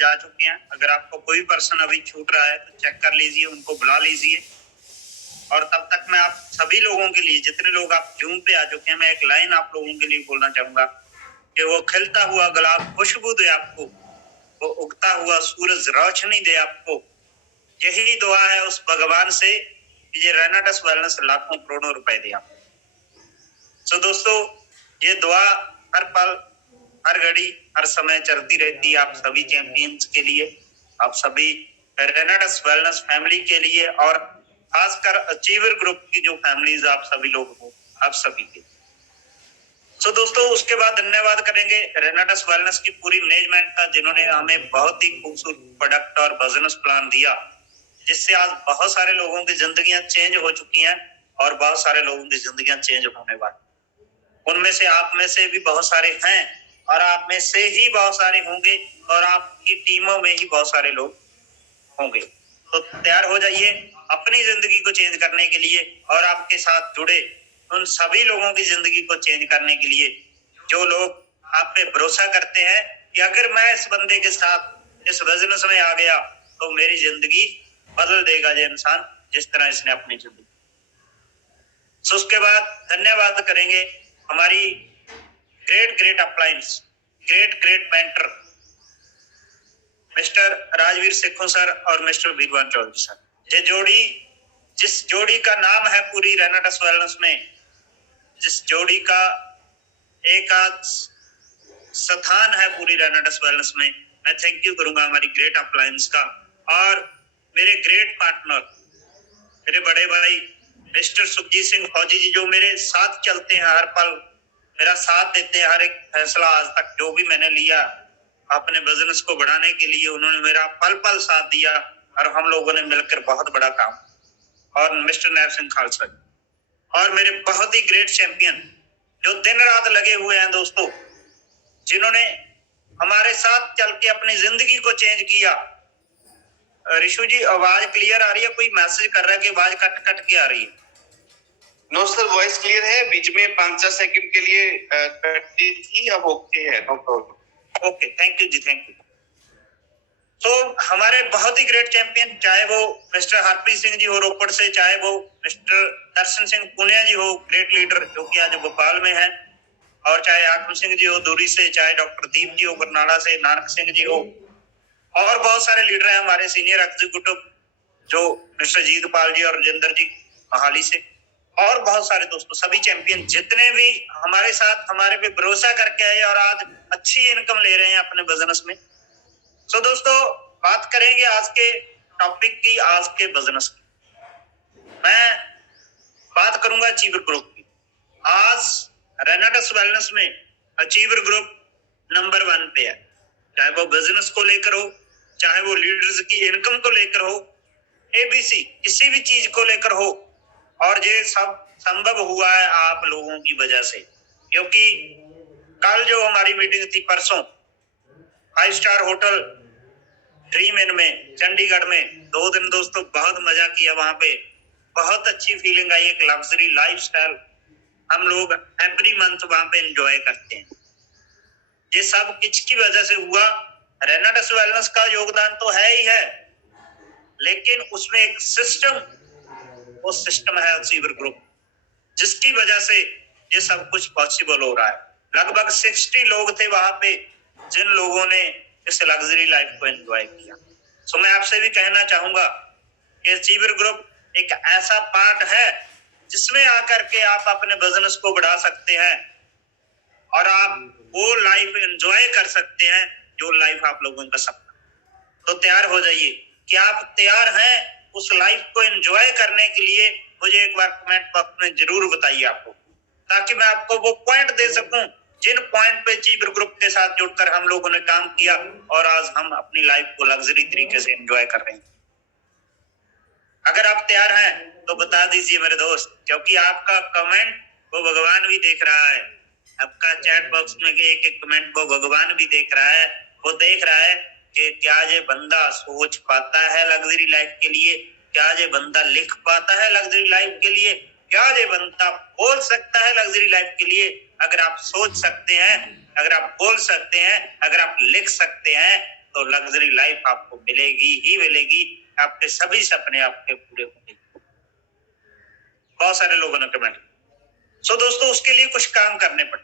जा चुके हैं। अगर आपको कोई पर्सन अभी छूट रहा है तो चेक कर लीजिए, उनको बुला लीजिए। और तब तक मैं आप सभी लोगों के लिए, जितने लोग आप जूम पे आ चुके हैं, मैं एक लाइन आप लोगों के लिए बोलना चाहूंगा कि वो खिलता हुआ गुलाब खुशबू दे आपको, वो उगता हुआ सूरज रोशनी दे आपको। यही दुआ है उस भगवान से कि ये रेनाटस वेलनेस लाखों करोड़ों रुपए दे आपको। सो दोस्तों, ये दुआ हर पल, हर घड़ी, हर समय चलती रहती है आप सभी चैंपियंस के लिए, आप सभी रेनाटस वेलनेस फैमिली के लिए, और खासकर अचीवर ग्रुप की जो फैमिलीज आप सभी लोग हो, आप सभी के। सो दोस्तों, उसके बाद धन्यवाद करेंगे रेनाटस वेलनेस की पूरी मैनेजमेंट का, जिन्होंने हमें बहुत ही खूबसूरत प्रोडक्ट और बिजनेस प्लान दिया, जिससे आज बहुत सारे लोगों की जिंदगियां चेंज हो चुकी हैं और बहुत सारे लोगों की जिंदगियां चेंज होने वाली। उनमें से आप में से भी बहुत सारे हैं और आप में से ही बहुत सारे होंगे और आपकी टीमों में ही बहुत सारे लोग होंगे। तो तैयार हो जाइए अपनी जिंदगी को चेंज करने के लिए और आपके साथ जुड़े उन सभी लोगों की जिंदगी को चेंज करने के लिए, जो लोग आप पे भरोसा करते हैं कि अगर मैं इस बंदे के साथ इस बिजनेस में आ गया तो मेरी जिंदगी बदल देगा ये इंसान, जिस तरह इसने अपनी जिंदगी। सो उसके बाद धन्यवाद करेंगे हमारी great appliance, great mentor mister Rajveer Sikkhu sir और मिस्टर वीरवान चौधरी सर। ये जोड़ी, जिस जोड़ी का नाम है पूरी रेनाटस वेलनेस में, जिस जोड़ी का एक आध स्थान है पूरी रेनाटस वेलनेस में, मैं थैंक यू करूंगा हमारी ग्रेट अपलायंस का। और मेरे ग्रेट पार्टनर, मेरे बड़े भाई मिस्टर सुखजीत सिंह फौजी जी, जो मेरे साथ चलते हैं हर पल, मेरा साथ देते हैं हर एक फैसला आज तक जो भी मैंने लिया अपने बिजनेस को बढ़ाने के लिए, उन्होंने मेरा पल पल साथ दिया और हम लोगों ने मिलकर बहुत बड़ा काम। और मिस्टर नैब सिंह खालसा और मेरे बहुत ही ग्रेट चैंपियन जो दिन रात लगे हुए हैं दोस्तों, जिन्होंने हमारे साथ चल के अपनी जिंदगी को चेंज किया। ऋषु जी, आवाज क्लियर आ रही है? कोई मैसेज कर रहा है कि आवाज कट कट के आ रही है। नो सर, वॉइस क्लियर है, बीच में 5-4 सेकंड के लिए कटी थी, अब ओके है, no problem. Okay, thank you जी, थैंक यू। तो हमारे बहुत ही ग्रेट चैंपियन, चाहे वो मिस्टर हरप्रीत सिंह जी हो रोपड़ से, चाहे वो मिस्टर दर्शन सिंह पुनिया जी हो, ग्रेट लीडर जो कि आज भोपाल में है, और चाहे आत्म सिंह जी हो दूरी से, चाहे डॉक्टर दीप जी हो बरनाला से, नानक सिंह जी हो, और बहुत सारे लीडर हैं हमारे सीनियर एग्जीक्यूटिव, जो मिस्टर जीतपाल जी और राजेंद्र जी मोहाली से, और बहुत सारे दोस्तों, सभी चैंपियन जितने भी हमारे साथ हमारे पे भरोसा करके आए और आज अच्छी इनकम ले रहे हैं अपने बिजनेस में। सो दोस्तों, बात करेंगे आज के टॉपिक की, आज के बिजनेस की। मैं बात करूंगा अचीवर ग्रुप की। आज रेनाटस वेलनेस में अचीवर ग्रुप नंबर 1 पे है, चाहे वो बिजनेस को लेकर हो, चाहे वो लीडर्स की इनकम को लेकर हो, एबीसी किसी भी चीज को लेकर हो। और ये सब संभव हुआ है आप लोगों की वजह से, क्योंकि कल जो हमारी मीटिंग थी परसों 5 स्टार होटल ड्रीम इन में चंडीगढ़ में, 2 दिन दोस्तों बहुत मजा किया वहां पे, बहुत अच्छी फीलिंग आई, एक लग्जरी लाइफस्टाइल हम लोग एवरी मंथ वहां पे एंजॉय करते हैं। ये सब किसकी वजह से हुआ? रेनाटस वेलनेस का योगदान तो है ही है, लेकिन उसमें एक सिस्टम, वो सिस्टम है अचीवर ग्रुप, जिसकी वजह से ये सब कुछ पॉसिबल हो रहा है। लगभग 60 लोग थे वहां पे जिन लोगों ने इस लग्जरी लाइफ को एंजॉय किया। सो मैं आपसे भी कहना चाहूंगा कि अचीवर ग्रुप एक ऐसा पार्ट है जिसमें आकर के आप अपने बिजनेस को बढ़ा सकते हैं और आप वो लाइफ एंजॉय कर सकते हैं जो लाइफ आप लोगों का सपना। तो तैयार हो जाइए, कि आप तैयार हैं उस लाइफ को एंजॉय करने के लिए? मुझे एक बार कमेंट बॉक्स में जरूर बताइए आपको, ताकि मैं आपको वो पॉइंट दे सकूं जिन पॉइंट पे अचीवर ग्रुप के साथ जुड़कर हम लोगों ने काम किया और आज हम अपनी लाइफ को लग्जरी तरीके से एंजॉय कर रहे हैं। अगर आप तैयार हैं तो बता दीजिए मेरे दोस्त, क्योंकि आपका कमेंट वो भगवान भी देख रहा है। आपका चैट बॉक्स में एक एक कमेंट वो भगवान भी देख रहा है। वो देख रहा है कि क्या ये बंदा सोच पाता है लग्जरी लाइफ के लिए, क्या ये बंदा लिख पाता है लग्जरी लाइफ के लिए, क्या ये बंदा बोल सकता है लग्जरी लाइफ के लिए। अगर आप सोच सकते हैं, अगर आप बोल सकते हैं, अगर आप लिख सकते हैं, तो लग्जरी लाइफ आपको मिलेगी ही मिलेगी, आपके सभी सपने आपके पूरे होंगे। बहुत सारे लोगों ने कमेंट। सो दोस्तों, उसके लिए कुछ काम करने पड़े।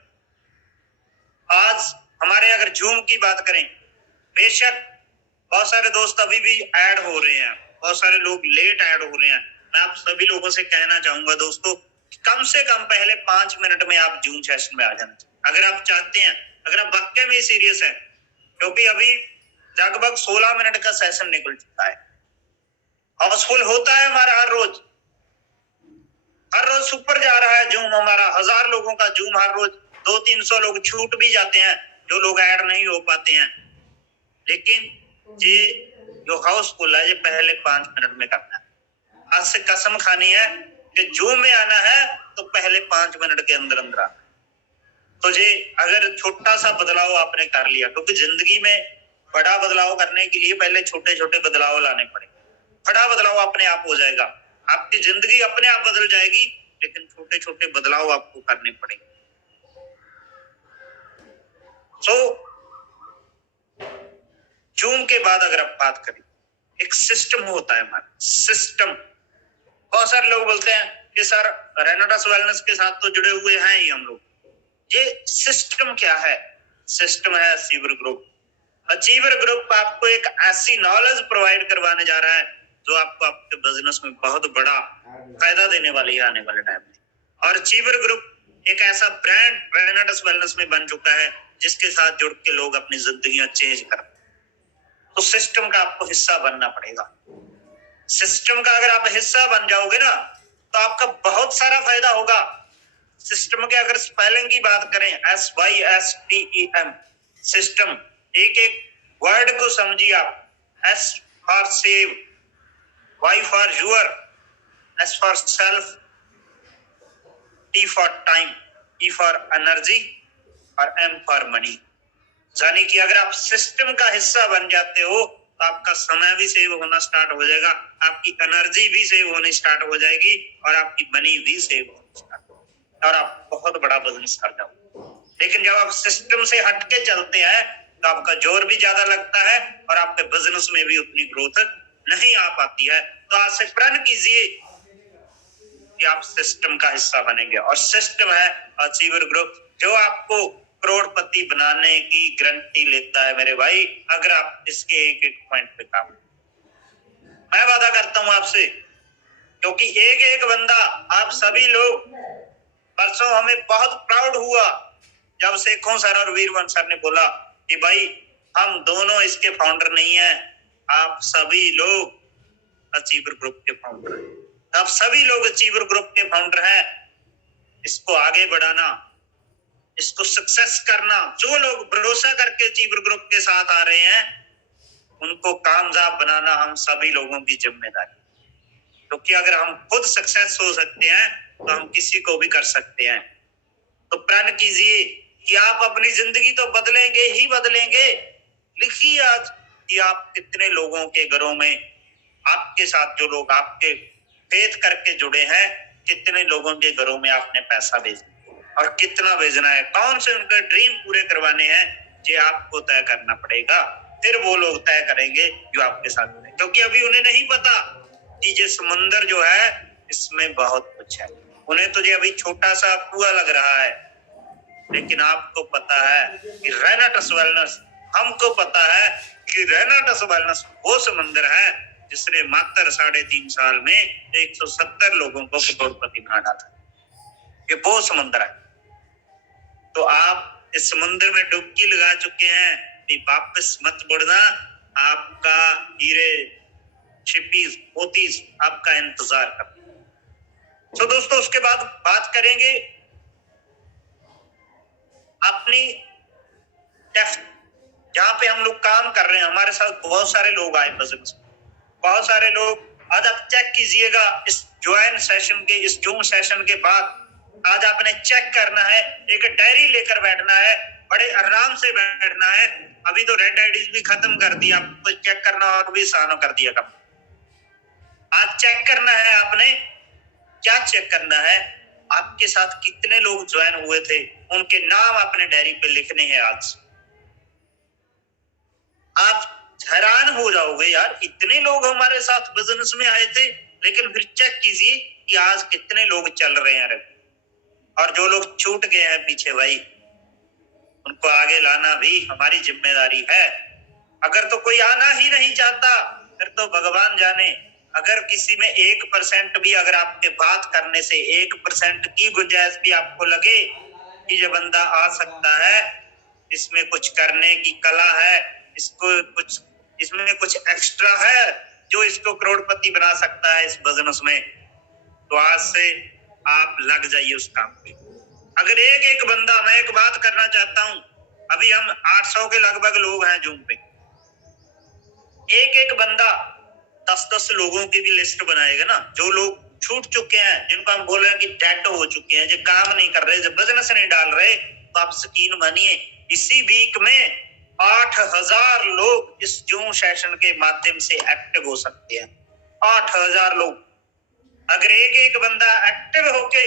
आज हमारे अगर जूम की बात करें, बेशक बहुत सारे दोस्त अभी भी ऐड हो रहे हैं, बहुत सारे लोग लेट ऐड हो रहे हैं। मैं आप सभी लोगों से कहना चाहूंगा दोस्तों, कम से कम पहले 5 मिनट में आप जूम सेशन में आ जाना चाहिए, अगर आप चाहते हैं, अगर आप वाकई में सीरियस हैं, क्योंकि अभी लगभग 16 मिनट का सेशन निकल चुका है। हाउसफुल होता है हमारा हर रोज सुपर जा रहा है जूम हमारा, 1000 लोगों का जूम हर रोज, 200-300 लोग छूट भी जाते हैं जो लोग ऐड नहीं हो पाते हैं। लेकिन ये जो हाउसफुल है, ये पहले 5 मिनट में करना है। आज से कसम खानी है कि जूम में आना है तो पहले 5 मिनट के अंदर अंदर आना। तो ये अगर छोटा सा बदलाव आपने कर लिया, क्योंकि जिंदगी में बड़ा बदलाव करने के लिए पहले छोटे छोटे बदलाव लाने पड़े, बड़ा बदलाव अपने आप हो जाएगा, आपकी जिंदगी अपने आप बदल जाएगी, लेकिन छोटे छोटे बदलाव आपको करने पड़ेंगे। जूम के बाद अगर आप बात करें, एक सिस्टम होता है हमारा सिस्टम। बहुत सारे लोग बोलते हैं कि सर रेनाटस वेलनेस के साथ तो जुड़े हुए हैं ही हम लोग। ये सिस्टम क्या है? सिस्टम है अचीवर ग्रुप। अचीवर ग्रुप आपको एक ऐसी नॉलेज प्रोवाइड करवाने जा रहा है जो आपको आपके बिजनेस में बहुत बड़ा फायदा देने वाली है आने वाले टाइम में। और अचीवर ग्रुप एक ऐसा ब्रांड रेनाटस वेलनेस में बन चुका है जिसके साथ जुड़ के लोग अपनी जिंदगियां चेंज कर। तो सिस्टम का आपको हिस्सा बनना पड़ेगा। सिस्टम का अगर आप हिस्सा बन जाओगे ना, तो आपका बहुत सारा फायदा होगा। सिस्टम के अगर स्पेलिंग की बात करें, SYSTEM, सिस्टम, एक एक वर्ड को समझिए आप। S for save, Y for your, S for self, T for time, E for energy और M फॉर मनी। यानी कि अगर आप सिस्टम का हिस्सा बन जाते हो तो आपका समय भी सेव होना स्टार्ट हो जाएगा, आपकी एनर्जी भी सेव होनी स्टार्ट हो जाएगी और आपकी मनी भी सेव होनी स्टार्ट हो जाएगी और आप बहुत बड़ा बिजनेस कर जाओगे। लेकिन जब आप सिस्टम से हट के चलते हैं तो आपका जोर भी ज्यादा लगता है और आपके बिजनेस में भी उतनी ग्रोथ नहीं आ पाती है। तो आज से प्रण कीजिए कि आप सिस्टम का हिस्सा बनेंगे, और सिस्टम है अचीवर ग्रुप, जो आपको करोड़पति बनाने की गारंटी लेता है मेरे भाई, अगर आप इसके एक एक पॉइंट पे काम। मैं वादा करता हूं आपसे, क्योंकि एक एक बंदा, आप सभी लोग, परसों हमें बहुत प्राउड हुआ जब शेखों सर और वीरवंश सर ने बोला कि भाई हम दोनों इसके फाउंडर नहीं है, आप सभी लोग अचीवर ग्रुप के फाउंडर हैं, आप सभी लोग अचीवर ग्रुप के फाउंडर हैं। इसको आगे बढ़ाना, इसको सक्सेस करना, जो लोग भरोसा करके अचीवर ग्रुप के साथ आ रहे हैं उनको कामयाब बनाना हम सभी लोगों की जिम्मेदारी। क्योंकि अगर हम खुद सक्सेस हो सकते हैं तो हम किसी को भी कर सकते हैं। तो प्रण कीजिए कि आप अपनी जिंदगी तो बदलेंगे ही बदलेंगे। लिखिए आज कि आप कितने लोगों के घरों में आपके साथ जो लोग आपके फेथ करके जुड़े हैं, कितने लोगों के घरों में आपने पैसा भेजा और कितना भेजना है, कौन से उनके ड्रीम पूरे करवाने हैं, ये आपको तय करना पड़ेगा। फिर वो लोग तय करेंगे जो आपके साथ जुड़े, क्योंकि अभी उन्हें नहीं पता कि ये समुंदर जो है इसमें बहुत कुछ है। उन्हें तो ये अभी छोटा सा कुआं लग रहा है, लेकिन आपको पता है कि रेनाटस वेलनेस, हमको पता है कि रेनाटस वेलनेस वो समुंदर है जिसने मात्र 3.5 साल में 170 लोगों को करोड़पति बना डाला। ये वो समुंदर है। तो आप इस समुद्र में डुबकी लगा चुके हैं, वापस मत बढ़ना, आपका हीरे छिपीज मोतीज आपका इंतजार कर। तो दोस्तों, उसके बाद बात करेंगे अपनी डेफ, जहां पे हम लोग काम कर रहे हैं। हमारे साथ बहुत सारे लोग आए बिजनेस में, बहुत सारे लोग। आज आप चेक कीजिएगा इस ज्वाइन सेशन के, इस जूम सेशन के बाद आज आपने चेक करना है, एक डायरी लेकर बैठना है, बड़े आराम से बैठना है। अभी तो रेड आईडीज भी खत्म कर दिया, आपको चेक करना और भी आसान कर दिया काम। आज चेक करना है आपने, क्या चेक करना है, आपके साथ कितने लोग ज्वाइन हुए थे, उनके नाम अपने डायरी पे लिखने हैं। आज आप हैरान हो जाओगे यार, इतने लोग हमारे साथ बिजनेस में आए थे, लेकिन फिर चेक कीजिए कि आज कितने लोग चल रहे हैं। और जो लोग छूट गए हैं पीछे भाई, उनको आगे लाना भी हमारी जिम्मेदारी है। अगर तो कोई आना ही नहीं चाहता, फिर तो भगवान जाने। अगर किसी में 1% भी, अगर आपके बात करने से 1% की गुंजाइश भी आपको लगे कि ये बंदा आ सकता है, इसमें कुछ करने की कला है, इसको कुछ, इसमें कुछ एक्स्ट्रा है जो इसको करोड़पति बना सकता है इस बिजनेस में, तो आज से आप लग जाइए उस काम पे। अगर एक एक बंदा, मैं एक बात करना चाहता हूं, अभी हम 800 के लगभग लोग हैं जूम पे, एक एक बंदा 10-10 लोगों की भी लिस्ट बनाएगा ना, जो लोग छूट चुके हैं, जिनको हम बोल रहे हैं कि डेड हो चुके हैं, जो काम नहीं कर रहे, जो बिजनेस नहीं डाल रहे, तो आप यकीन मानिए इसी वीक में 8000 लोग इस जूम सेशन के माध्यम से एक्टिव हो सकते हैं। 8000 लोग। अगर एक एक बंदा एक्टिव होके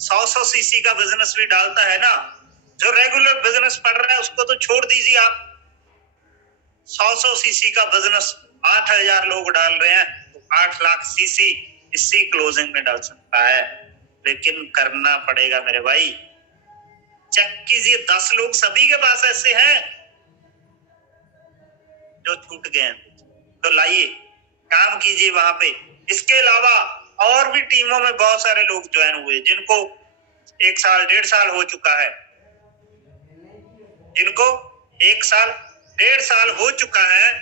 100-100 सीसी का बिजनेस भी डालता है ना, जो रेगुलर बिजनेस पढ़ रहा है उसको तो छोड़ दीजिए आप, 100-100 सीसी का बिजनेस 8000 लोग डाल रहे हैं, तो 8 लाख सीसी इसी क्लोजिंग में डाल सकता है। लेकिन करना पड़ेगा मेरे भाई। चेक कीजिए, 10 लोग सभी के पास ऐसे हैं जो छूट गए हैं, तो लाइए काम कीजिए वहां पे। इसके अलावा और भी टीमों में बहुत सारे लोग ज्वाइन हुए, जिनको 1 साल 1.5 साल हो चुका है, जिनको 1 साल 1.5 साल हो चुका है,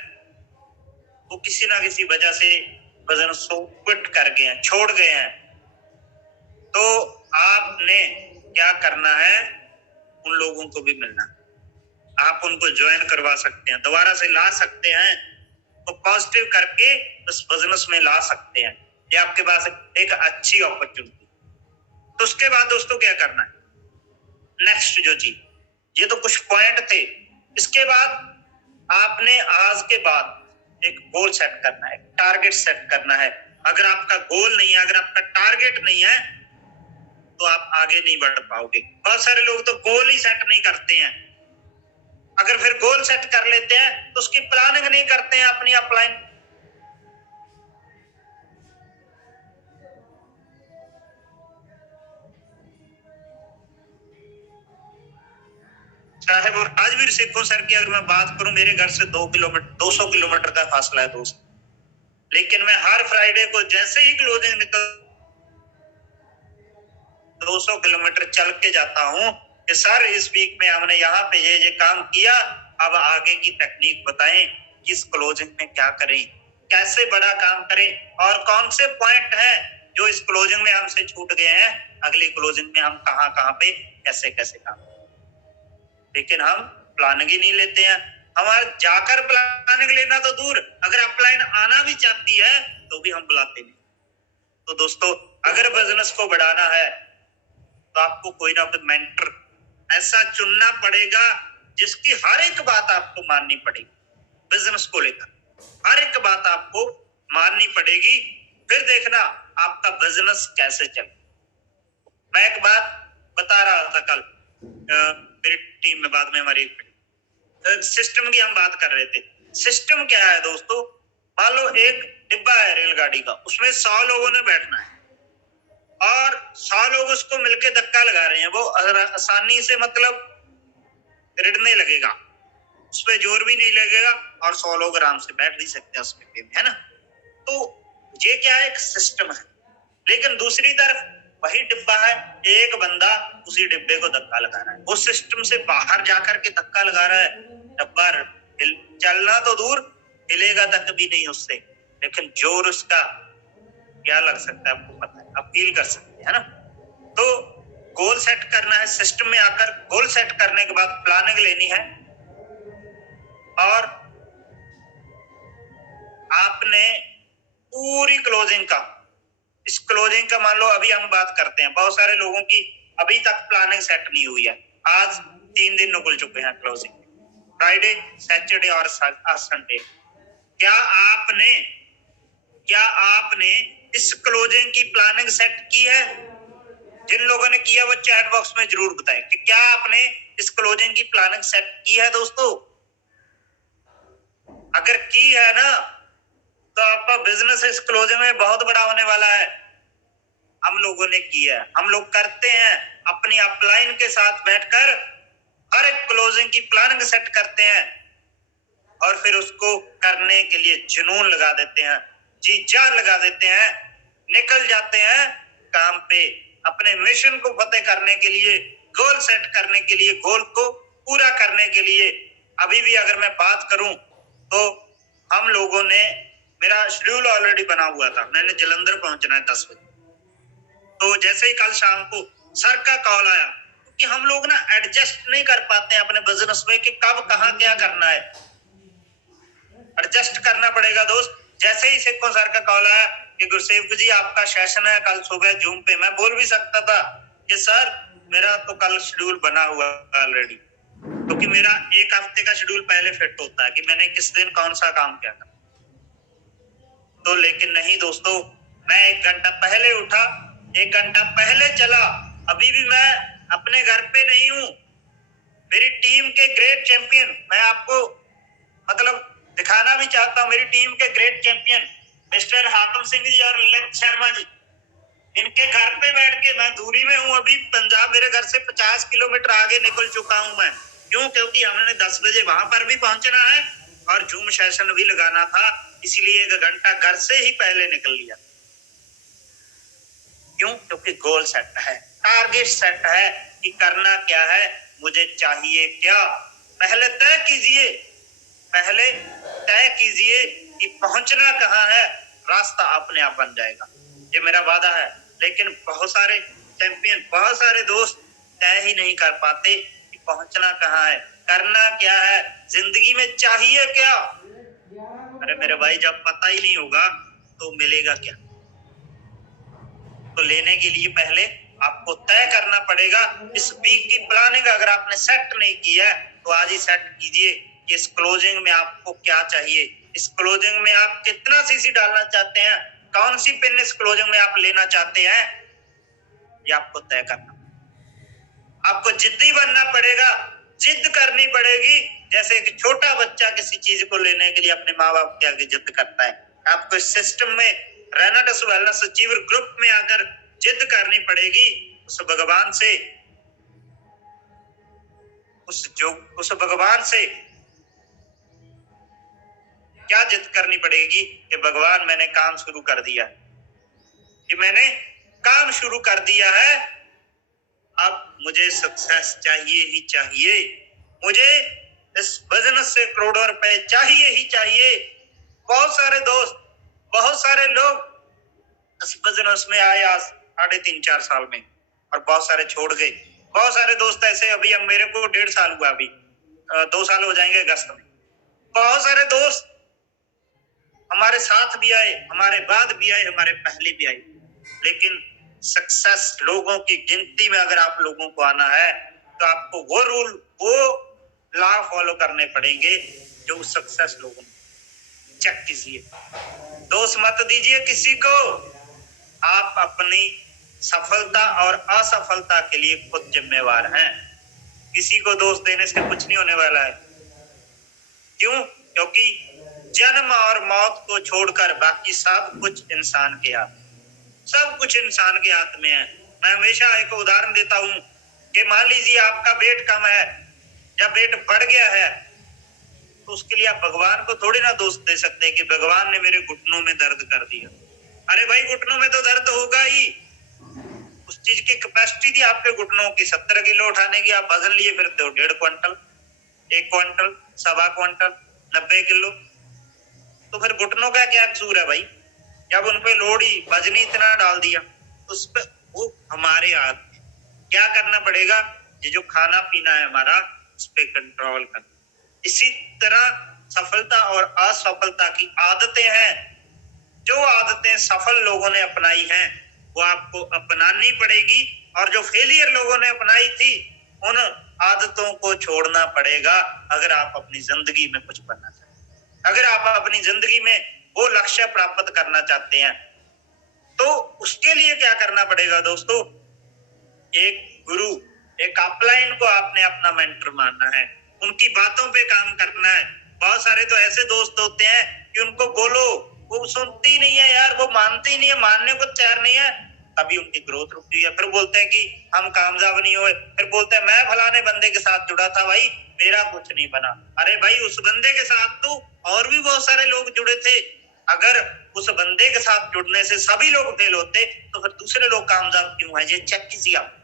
वो किसी ना किसी वजह से बिजनेस को क्विट कर गए हैं, छोड़ गए हैं। तो आपने क्या करना है, उन लोगों को भी मिलना, आप उनको ज्वाइन करवा सकते हैं, दोबारा से ला सकते हैं, तो पॉजिटिव करके उस बिजनेस में ला सकते हैं। ये आपके पास एक अच्छी अपॉर्चुनिटी। तो उसके बाद दोस्तों क्या करना है, नेक्स्ट जो चीज, ये तो कुछ पॉइंट थे। इसके बाद आपने आज के बाद एक गोल सेट करना है, टारगेट सेट करना है। अगर आपका गोल नहीं है, अगर आपका टारगेट नहीं है, तो आप आगे नहीं बढ़ पाओगे। बहुत सारे लोग तो गोल ही सेट नहीं करते हैं। अगर फिर गोल सेट कर लेते हैं तो उसकी प्लानिंग नहीं करते हैं अपनी अपलाइन। चाहे वो राजवीर सिखों सर की अगर मैं बात करूं, मेरे घर से 200 किलोमीटर का फासला है दोस्त, लेकिन मैं हर फ्राइडे को जैसे ही क्लोजिंग निकल 200 किलोमीटर चल के जाता हूं कि सर इस वीक में हमने यहाँ पे ये काम किया, अब आगे की टेक्निक बताएं, किस क्लोजिंग में क्या करें, कैसे बड़ा काम करें, और कौन से पॉइंट हैं जो इस क्लोजिंग में हमसे छूट गए हैं, अगली क्लोजिंग में हम कहाँ पे कैसे कैसे काम करें। लेकिन हम प्लानिंग ही नहीं लेते हैं। हमारे जाकर प्लानिंग लेना तो दूर, अगर अपलाइन आना भी चाहती है तो भी हम बुलाते नहीं। तो दोस्तों, अगर बिजनेस को बढ़ाना है तो आपको कोई ना कोई मेंटर ऐसा चुनना पड़ेगा जिसकी हर एक बात आपको माननी पड़ेगी। बिजनेस को लेकर हर एक बात आपको माननी पड़ेगी, फिर देखना आपका बिजनेस कैसे चले। मैं एक बात बता रहा था कल मेरी टीम में, बाद में हमारी सिस्टम की हम बात कर रहे थे। सिस्टम क्या है दोस्तों, मान लो एक डिब्बा है रेलगाड़ी का, उसमें 100 लोगों ने बैठना है और 100 लोग उसको मिलके धक्का लगा रहे हैं, वो आसानी से मतलब रिड़ने लगेगा, उस पर जोर भी नहीं लगेगा और 100 लोग आराम से बैठ भी सकते हैं उस डिब्बे में, है ना। तो ये क्या है, एक सिस्टम है। लेकिन दूसरी तरफ वही डिब्बा है, एक बंदा उसी डिब्बे को धक्का लगा रहा है, वो सिस्टम से बाहर जाकर के धक्का लगा रहा है। डिब्बा चलना तो दूर, हिलेगा तक भी नहीं उससे, लेकिन जोर उसका क्या लग सकता है आपको पता है, आप फील कर सकते हैं ना। तो गोल सेट करना है, सिस्टम में आकर गोल सेट करने के बाद प्लानिंग लेनी है, और आपने पूरी क्लोजिंग का, इस क्लोजिंग का मान लो अभी हम बात करते हैं, बहुत सारे लोगों की अभी तक प्लानिंग सेट नहीं हुई है। आज 3 दिन निकल चुके हैं क्लोजिंग, फ्राइडे, सैटरडे और संडे। क्या आपने इस क्लोजिंग की प्लानिंग सेट की है? जिन लोगों ने किया वो चैट बॉक्स में जरूर बताएं कि क्या आपने इस क्लोजिंग की प्लानिंग सेट की है दोस्तों। अगर की है ना तो आपका बिजनेस इस क्लोजिंग में बहुत बड़ा होने वाला है। हम लोगों ने किया है, हम लोग करते हैं, अपनी अपलाइन के साथ बैठकर हर एक क्लोजिंग की प्लानिंग सेट करते हैं और फिर उसको करने के लिए जुनून लगा देते हैं, जी जान लगा देते हैं, निकल जाते हैं काम पे अपने मिशन को फतेह करने के लिए, गोल सेट करने के लिए, गोल को पूरा करने के लिए। अभी भी अगर मैं बात करूं तो हम लोगों ने, मेरा शेड्यूल ऑलरेडी बना हुआ था, मैंने जलंधर पहुंचना है 10 बजे। तो जैसे ही कल शाम को सर का कॉल आया, क्योंकि हम लोग ना एडजस्ट नहीं कर पाते हैं अपने बिजनेस में कि कब कहाँ क्या करना है, एडजस्ट करना पड़ेगा दोस्त। जैसे ही सिक्को सर का कॉल आया कि गुरसेवक जी आपका सेशन है कल सुबह जूम पे, मैं बोल भी सकता था कि सर मेरा तो कल शेड्यूल बना हुआ ऑलरेडी, क्योंकि मेरा एक हफ्ते का शेड्यूल पहले फिट होता है कि मैंने किस दिन कौन सा काम क्या करना। तो लेकिन नहीं दोस्तों, मैं 1 घंटा पहले उठा, 1 घंटा पहले चला। अभी भी मैं अपने घर पे नहीं हूँ। मेरी टीम के ग्रेट चैंपियन, मैं आपको मतलब दिखाना भी चाहता हूँ, मेरी टीम के ग्रेट चैंपियन मिस्टर हाकम सिंह जी और ललित शर्मा जी, इनके घर पे बैठ के मैं दूरी में हूँ। अभी पंजाब मेरे घर से 50 किलोमीटर आगे निकल चुका हूँ मैं। क्यों? क्योंकि हमने 10 बजे वहां पर भी पहुंचना है और जूम सेशन भी लगाना था, इसलिए 1 घंटा घर से ही पहले निकल लिया। क्यों? क्योंकि गोल सेट है, टारगेट सेट है कि करना क्या है, मुझे चाहिए क्या। पहले तय कीजिए, पहले तय कीजिए कि पहुंचना कहाँ है, रास्ता अपने आप बन जाएगा, ये मेरा वादा है। लेकिन बहुत सारे चैंपियन, बहुत सारे दोस्त तय ही नहीं कर पाते कि पहुंचना कहाँ है, करना क्या है, जिंदगी में चाहिए क्या। अरे मेरे भाई, जब पता ही नहीं होगा तो मिलेगा क्या। तो लेने के लिए पहले आपको तय करना पड़ेगा। इस वीक की प्लानिंग अगर आपने सेट नहीं की है तो आज ही सेट कीजिए कि इस क्लोजिंग में आपको क्या चाहिए, इस क्लोजिंग में आप कितना सीसी डालना चाहते हैं, कौन सी पिन इस क्लोजिंग में आप लेना चाहते हैं, ये आपको तय करना। आपको जिद्दी बनना पड़ेगा, जिद करनी पड़ेगी। जैसे एक छोटा बच्चा किसी चीज को लेने के लिए अपने माँ बाप के आगे जिद करता है, आपको इस सिस्टम में रेनाटस वेलनेस अचीवर ग्रुप में आकर जिद करनी पड़ेगी। उस भगवान से, उस भगवान से क्या जिद करनी पड़ेगी कि भगवान मैंने काम शुरू कर दिया, कि मैंने काम शुरू कर दिया है, अब मुझे सक्सेस चाहिए ही चाहिए, मुझे इस बिजनेस से करोड़ों रुपए चाहिए ही चाहिए। बहुत सारे दोस्त, बहुत सारे लोग इस बिजनेस में आए आज 3.5-4 साल में और बहुत सारे छोड़ गए। बहुत सारे दोस्त ऐसे, अभी हम, मेरे को 1.5 साल हुआ, अभी 2 साल हो जाएंगे अगस्त में। बहुत सारे दोस्त हमारे साथ भी आए, हमारे बाद भी आए, हमारे पहले भी आए। लेकिन सक्सेस लोगों की गिनती में अगर आप लोगों को आना है तो आपको वो रूल, वो लॉ फॉलो करने पड़ेंगे जो सक्सेस लोगों ने। चेक कीजिए, दोष मत दीजिए किसी को। आप अपनी सफलता और असफलता के लिए खुद जिम्मेवार हैं। किसी को दोष देने से कुछ नहीं होने वाला है। क्यों? क्योंकि जन्म और मौत को छोड़कर बाकी सब कुछ इंसान के हाथ, सब कुछ इंसान के हाथ में है। मैं हमेशा एक उदाहरण देता हूं कि मान लीजिए आपका वेट कम है या वेट बढ़ गया है, तो उसके लिए आप भगवान को थोड़ी ना दोष दे सकते कि भगवान ने मेरे घुटनों में दर्द कर दिया। अरे भाई, घुटनों में तो दर्द होगा ही, उस चीज की कैपेसिटी थी आपके घुटनों की 70 किलो उठाने की, आप वजन लिए फिरते हो 1.5 क्विंटल, 1 क्विंटल, 1.25 क्विंटल, 90 किलो। तो फिर घुटनों का क्या कसूर है भाई? जब उन पे लोड ही, वजन ही इतना डाल दिया, उस पे वो हमारे हाथ में क्या करना पड़ेगा, ये जो खाना पीना है हमारा, उस पे कंट्रोल करना। इसी तरह सफलता और असफलता की आदतें हैं, जो आदतें सफल लोगों ने अपनाई हैं वो आपको अपनानी पड़ेगी, और जो फेलियर लोगों ने अपनाई थी उन आदतों को छोड़ना पड़ेगा अगर आप अपनी जिंदगी में कुछ बनना चाहते हैं, अगर आप अपनी जिंदगी में वो लक्ष्य प्राप्त करना चाहते हैं। तो उसके लिए क्या करना पड़ेगा दोस्तों? एक गुरु, एक अपलाइन को आपने अपना मेंटर मानना है, उनकी बातों पे काम करना है, बहुत सारे तो ऐसे दोस्त होते हैं कि उनको बोलो वो सुनती नहीं है यार, वो मानती नहीं है, मानने को तैयार नहीं है, तभी उनकी ग्रोथ रुकती है। फिर बोलते हैं कि हम कामयाब नहीं हुए, फिर बोलते हैं मैं फलाने बंदे के साथ जुड़ा था भाई, मेरा कुछ नहीं बना। अरे भाई उस बंदे के साथ तो और भी बहुत सारे लोग जुड़े थे। अगर उस बंदे के साथ जुड़ने से सभी लोग फेल होते तो फिर दूसरे लोग कामयाब क्यों है? ये चेक कीजिए आप।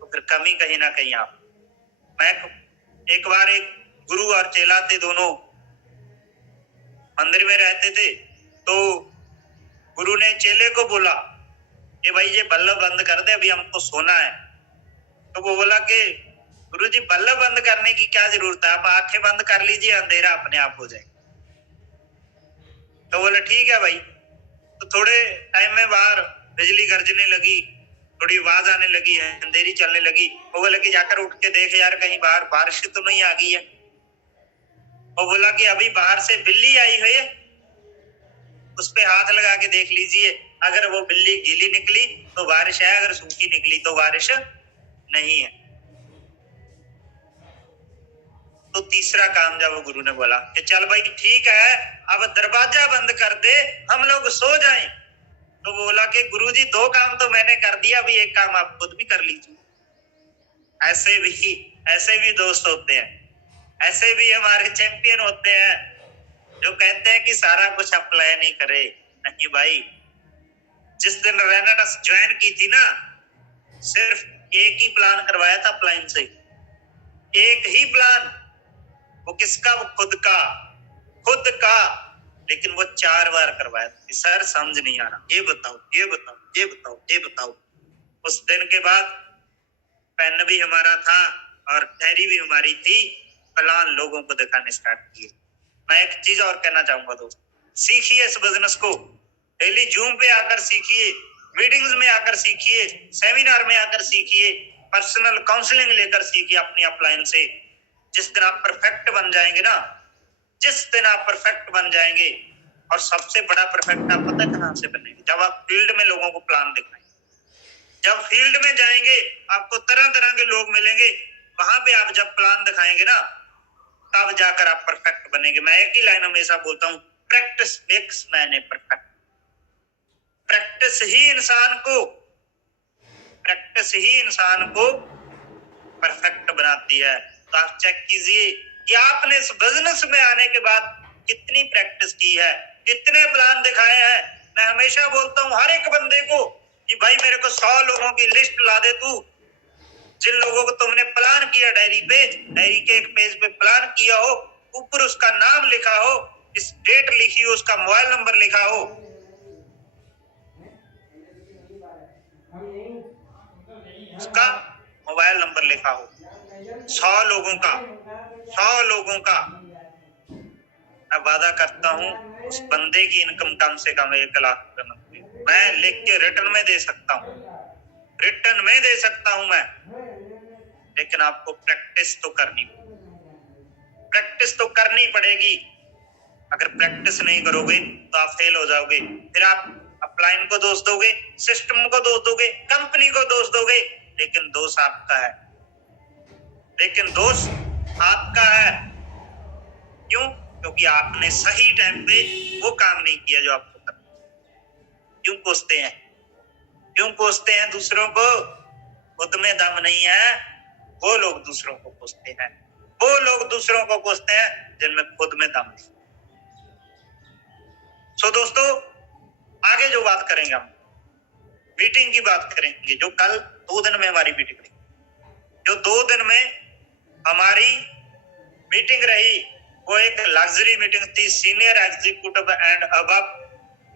तो फिर कमी कहीं ना कहीं आप। मैं एक बार एक गुरु और चेला थे, दोनों मंदिर में रहते थे। तो गुरु ने चेले को बोला कि भाई ये बल्ब बंद कर दे, अभी हमको सोना है। तो वो बोला कि गुरु जी बल्ब बंद करने की क्या जरूरत है, आप आंखें बंद कर लीजिए, अंधेरा अपने आप हो जाएगा। तो बोले ठीक है भाई। तो थोड़े टाइम में बाहर बिजली गरजने लगी, थोड़ी आवाज आने लगी है, अंधेरी चलने लगी। वो बोला कि जाकर उठ के देख यार कहीं बाहर बारिश तो नहीं आ गई है। वो बोला कि अभी बाहर से बिल्ली आई हुई है, उस पे हाथ लगा के देख लीजिए, अगर वो बिल्ली गीली निकली तो बारिश है, अगर सूखी निकली तो बारिश नहीं है। तो तीसरा काम जब वो गुरु ने बोला कि चल भाई ठीक है, अब दरवाजा बंद कर दे, हम लोग सो जाएं। तो बोला कि गुरु जी 2 काम तो मैंने कर दिया, अभी एक काम आप खुद भी कर लीजिए। ऐसे भी दोस्त होते हैं, ऐसे भी हमारे चैंपियन होते हैं जो कहते हैं कि सारा कुछ अप्लाई नहीं करे। नहीं भाई, जिस दिन रेनाडस ज्वाइन की थी ना, सिर्फ एक ही प्लान करवाया था प्लान से, एक ही प्लान। वो किसका? वो खुद का। लेकिन वो 4 बार करवाया था। सर समझ नहीं आ रहा, ये बताओ, ये बताओ, ये बताओ, ये बताओ। उस दिन के बाद पेन भी हमारा था और डायरी भी हमारी थी, प्लान लोगों को दिखाने स्टार्ट किए। मैं एक चीज और कहना चाहूंगा दोस्त, सीखिए इस बिजनेस को। डेली जूम पे आकर सीखिए, मीटिंग्स में आकर सीखिए, सेमिनार में आकर सीखिए, पर्सनल काउंसलिंग लेकर सीखिए अपनी अपलाइन से। जिस दिन आप परफेक्ट बन जाएंगे ना, जिस दिन आप परफेक्ट बन जाएंगे, और सबसे बड़ा परफेक्ट आप पता है कहां से बनेंगे? जब आप फील्ड में लोगों को प्लान दिखाएंगे। जब फील्ड में जाएंगे आपको तरह तरह के लोग मिलेंगे, वहां पे आप जब प्लान दिखाएंगे ना, तब जाकर आप परफेक्ट बनेंगे। मैं एक ही लाइन हमेशा बोलता हूँ, practice makes man a perfect. Practice ही इंसान को परफेक्ट बनाती है। तो आप चेक कीजिए कि आपने इस बिजनेस में आने के बाद कितनी प्रैक्टिस की है, कितने प्लान दिखाए हैं। मैं हमेशा बोलता हूँ हर एक बंदे को कि भाई मेरे को 100 लोगों की लिस्ट ला दे तू, जिन लोगों को तुमने प्लान किया, डायरी के एक पेज पे प्लान किया हो, ऊपर उसका नाम लिखा हो, इस डेट लिखी हो, उसका मोबाइल नंबर लिखा हो, उसका मोबाइल नंबर लिखा हो। 100 लोगों का मैं वादा करता हूँ उस बंदे की इनकम कम से कम 1 लाख रुपए मैं लिख के रिटर्न में दे सकता हूँ, मैं। लेकिन आपको प्रैक्टिस तो करनी पड़ेगी। अगर प्रैक्टिस नहीं करोगे तो आप फेल हो जाओगे। फिर आप अपलाइन को दोष दोगे, सिस्टम को दोष दोगे, कंपनी को दोष दोगे, लेकिन दोष आपका है। क्यों? क्योंकि आपने सही टाइम पे वो काम नहीं किया जो आपको करना। क्यों कोसते हैं दूसरों को? खुद में दम नहीं है, वो लोग दूसरों को कोसते हैं जिनमें खुद में दम नहीं। सो दोस्तों, आगे जो बात करेंगे हम मीटिंग की बात करेंगे, जो कल 2 दिन में हमारी मीटिंग रही, जो 2 दिन में हमारी मीटिंग रही, वो एक लग्जरी मीटिंग थी। सीनियर एग्जीक्यूटिव एंड अबव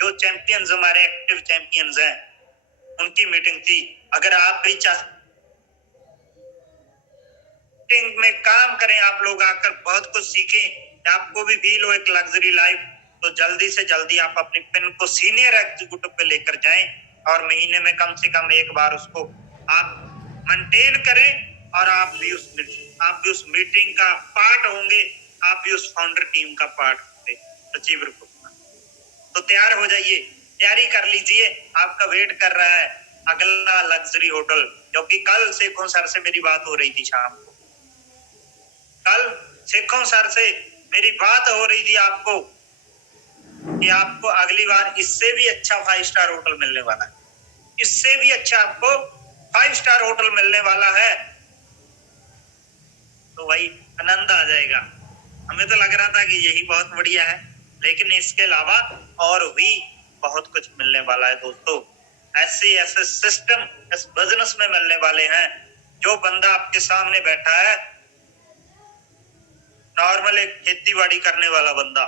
जो चैंपियंस, हमारे एक्टिव चैंपियंस हैं, उनकी मीटिंग थी। अगर आप भी मीटिंग में काम करें, आप लोग आकर बहुत कुछ सीखें, आपको भी फील हो एक लग्जरी लाइफ, तो जल्दी से जल्दी आप अपनी पिन को सीनियर एग्जीक्यूटिव पे लेकर जाएं और महीने में कम से कम एक बार उसको आप मेंटेन करें। और आप भी उस मीटिंग का पार्ट होंगे, आप भी उस फाउंडर टीम का पार्ट होंगे अचीवर को। तो तैयार हो जाइए, तैयारी कर लीजिए, आपका वेट कर रहा है अगला लग्जरी होटल। क्योंकि कल शेखों सर से मेरी बात हो रही थी शाम को, मेरी बात हो रही थी आपको कि आपको अगली बार इससे भी अच्छा 5 स्टार होटल मिलने वाला है, इससे भी अच्छा आपको 5 स्टार होटल मिलने वाला है। तो भाई आनंद आ जाएगा। हमें तो लग रहा था कि यही बहुत बढ़िया है, लेकिन इसके अलावा और भी बहुत कुछ मिलने वाला है दोस्तों। ऐसे ऐसे सिस्टम इस बिजनेस में मिलने वाले हैं। जो बंदा आपके सामने बैठा है, नॉर्मल एक खेतीबाड़ी करने वाला बंदा,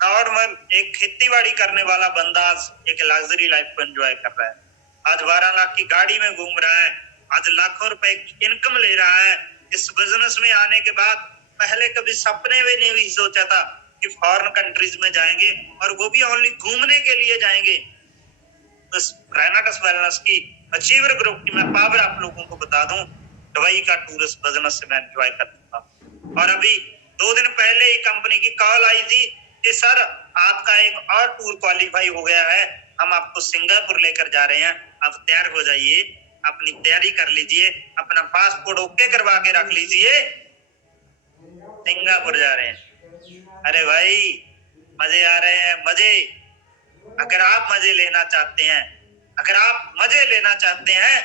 नॉर्मल एक खेतीबाड़ी करने वाला बंदा आज एक लग्जरी लाइफ को एंजॉय कर रहा है। आज 12 लाख की गाड़ी में घूम रहा है, आज लाखों रुपए की इनकम ले रहा है। इस बिजनेस में आने के बाद पहले कभी सपने में नहीं सोचा था कि फॉरेन कंट्रीज में जाएंगे, और वो भी ओनली घूमने के लिए जाएंगे। इस रेनाटस वेलनेस की अचीवर ग्रुप की मैं पावर आप लोगों को बता दूं, दुबई का टूरिस्ट बिजनेस से मैं एंजॉय करता हूं। और अभी 2 दिन पहले ही कंपनी की कॉल आई थी कि सर आपका एक और टूर क्वालिफाई हो गया है, हम आपको सिंगापुर लेकर जा रहे हैं, आप तैयार हो जाइए, अपनी तैयारी कर लीजिए, अपना पासपोर्ट ओके करवा के रख लीजिए, सिंगापुर जा रहे हैं। अरे भाई मजे आ रहे हैं, मजे। अगर आप मजे लेना चाहते हैं, अगर आप मजे लेना चाहते हैं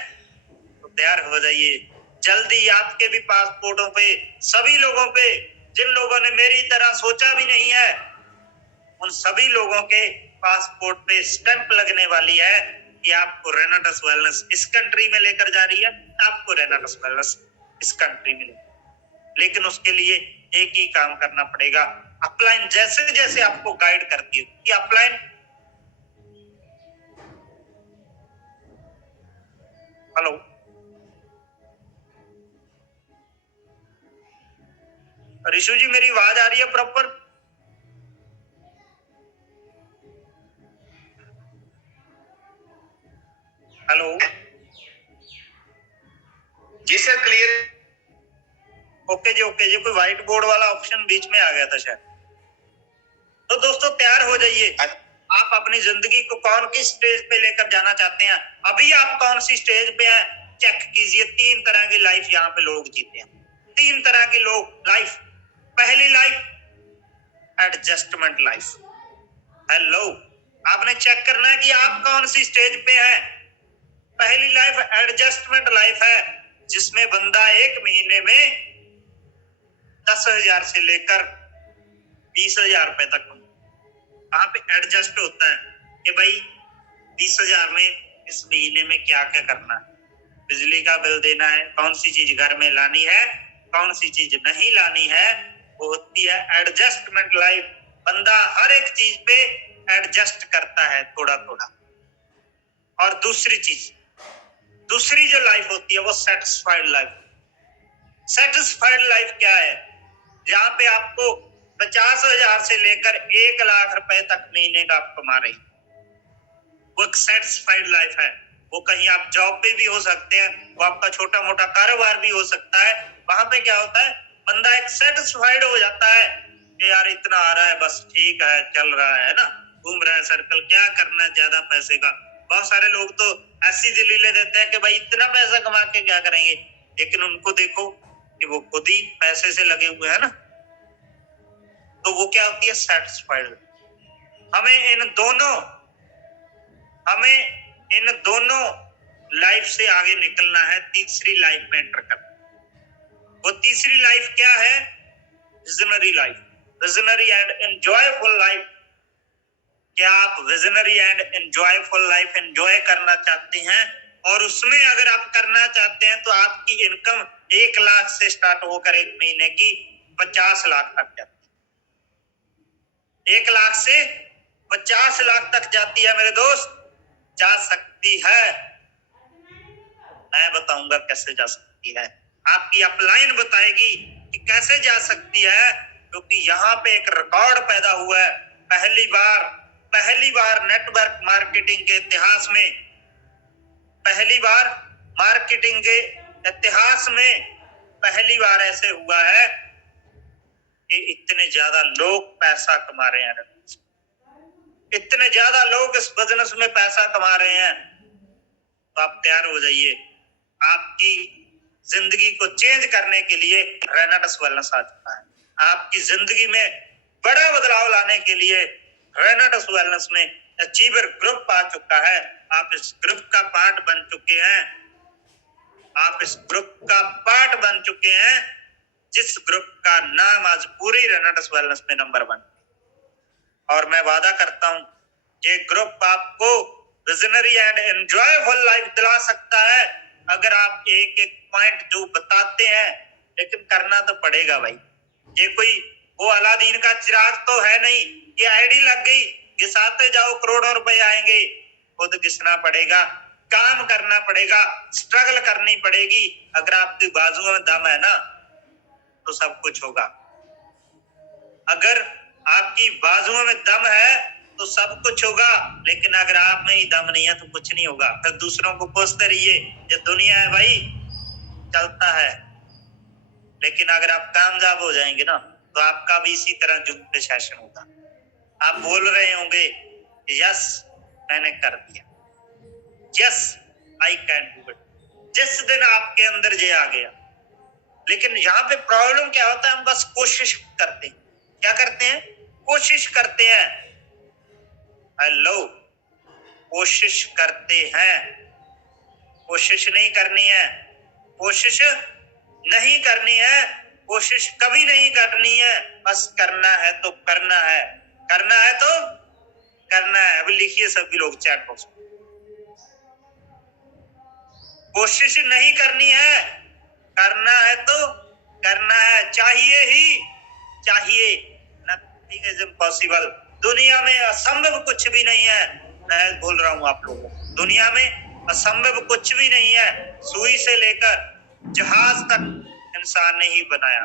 तो तैयार हो जाइए। जल्दी आपके भी पासपोर्टों पे, सभी लोगों पे, जिन लोगों ने मेरी तरह सोचा भी नहीं है, उन सभी लोगों के पासपोर्ट पे स्टैंप लगने वाली है कि आपको रेनाटस वेलनेस इस कंट्री में लेकर जा रही है, आपको रेनाटस वेलनेस इस कंट्री में लेकिन उसके लिए एक ही काम करना पड़ेगा। अपलाइन जैसे जैसे आपको गाइड करती है कि अपलाइन, हेलो ऋषु जी, मेरी आवाज आ रही है प्रॉपर? हेलो जी सर, क्लियर। ओके जी, ओके जी। कोई व्हाइट बोर्ड वाला ऑप्शन बीच में आ गया था शायद। तो दोस्तों तैयार हो जाइए। आप अपनी जिंदगी को कौन सी स्टेज पे लेकर जाना चाहते हैं? अभी आप कौन सी स्टेज पे हैं चेक कीजिए। 3 तरह की लाइफ यहाँ पे लोग जीते हैं, 3 तरह की लोग लाइफ। पहली लाइफ एडजस्टमेंट लाइफ। हेलो, आपने चेक करना है कि आप कौन सी स्टेज पे हैं। पहली लाइफ एडजस्टमेंट लाइफ है, जिसमें बंदा 1 महीने में 10,000 से लेकर 20,000 रुपए तक वहां पे एडजस्ट होता है कि भाई 20,000 में इस महीने में क्या क्या करना है, बिजली का बिल देना है, कौन सी चीज घर में लानी है, कौन सी चीज नहीं लानी है, वो होती है एडजस्टमेंट लाइफ। बंदा हर एक चीज पे एडजस्ट करता है थोड़ा थोड़ा। और दूसरी जो लाइफ होती है वो सेटिस्फाइड लाइफ। सेटिस्फाइड लाइफ क्या है? जहाँ पे आपको 50,000 से लेकर 1 लाख रुपए तक महीने का आप कमा रहे, वो एक सेटिस्फाइड लाइफ है। वो कहीं आप जॉब पे भी हो सकते हैं, वो आपका छोटा मोटा कारोबार भी हो सकता है। वहां पे क्या होता है, बंदा एक सेटिस्फाइड हो जाता है कि यार इतना आ रहा है, बस ठीक है, चल रहा है ना, घूम रहा है सर्कल, क्या करना है ज्यादा पैसे का। बहुत सारे लोग तो ऐसी दलीलें देते हैं कि भाई इतना पैसा कमा के क्या करेंगे, लेकिन उनको देखो कि वो खुद ही पैसे से लगे हुए हैं ना। तो वो क्या होती है, सेटिस्फाइड। हमें इन दोनों लाइफ से आगे निकलना है, तीसरी लाइफ में एंटर करना। वो तीसरी लाइफ क्या है? Visionary life, visionary and enjoyful life. क्या आप visionary and enjoyful life enjoy करना चाहते हैं? और उसमें अगर आप करना चाहते हैं तो आपकी इनकम 1 लाख से स्टार्ट होकर 1 महीने की 50 लाख तक जाती है। 1 लाख से 50 लाख तक जाती है मेरे दोस्त, जा सकती है। मैं बताऊंगा कैसे जा सकती है, आपकी अपलाइन बताएगी कि कैसे जा सकती है, क्योंकि यहाँ पे एक रिकॉर्ड पैदा हुआ है। पहली बार नेटवर्क मार्केटिंग के इतिहास में, पहली बार मार्केटिंग के इतिहास में पहली बार ऐसे हुआ है कि इतने ज्यादा लोग पैसा कमा रहे हैं, इतने ज्यादा लोग इस बिजनेस में पैसा कमा रहे हैं। तो आप तैयार हो जाइए। आपकी जिंदगी को चेंज करने के लिए रेनाटस वेलनेस आ चुका है। आपकी जिंदगी में बड़ा बदलाव लाने के लिए रेनाटस वेलनेस में अचीवर ग्रुप आ चुका है। आप इस ग्रुप का पार्ट बन चुके हैं। आप इस ग्रुप का पार्ट बन चुके हैं, जिस ग्रुप का नाम आज पूरी रेनाटस वेलनेस में नंबर 1। और मैं वादा करता हूं ये ग्रुप आपको विजनरी एंड एंजॉयफुल लाइफ दिला सकता है, अगर आप एक एक पॉइंट जो बताते हैं, लेकिन करना तो पड़ेगा भाई। ये कोई वो अलादीन का चिराग तो है नहीं कि आईडी लग गई घिसाते जाओ करोड़ों रुपए आएंगे। खुद घिसना पड़ेगा, काम करना पड़ेगा, स्ट्रगल करनी पड़ेगी। अगर आपकी बाजुओं में दम है ना तो सब कुछ होगा। अगर आपकी बाजुओं में दम है तो सब कुछ होगा, लेकिन अगर आप में ही दम नहीं है तो कुछ नहीं होगा। फिर दूसरों को कोसते रहिए, ये दुनिया है भाई, चलता है। लेकिन अगर आप कामयाब हो जाएंगे ना तो आपका भी इसी तरह जुग पे सेशन होगा। आप बोल रहे होंगे यस मैंने कर दिया, yes I can do it. जिस दिन आपके अंदर ये आ गया, लेकिन यहाँ पे प्रॉब्लम क्या होता है, हम बस कोशिश करते हैं। क्या करते हैं? कोशिश करते हैं। हेलो, कोशिश करते हैं, कोशिश नहीं करनी है। कोशिश नहीं करनी है, कोशिश कभी नहीं करनी है। बस करना है तो करना है, करना है तो करना है। अभी लिखिए सभी लोग चैट बॉक्स में, कोशिश नहीं करनी है, करना है तो करना है। चाहिए ही चाहिए। Nothing is impossible. दुनिया में असंभव कुछ भी नहीं है। मैं बोल रहा हूं आप लोगों को, दुनिया में असंभव कुछ भी नहीं है। सुई से लेकर जहाज तक इंसान ने ही बनाया।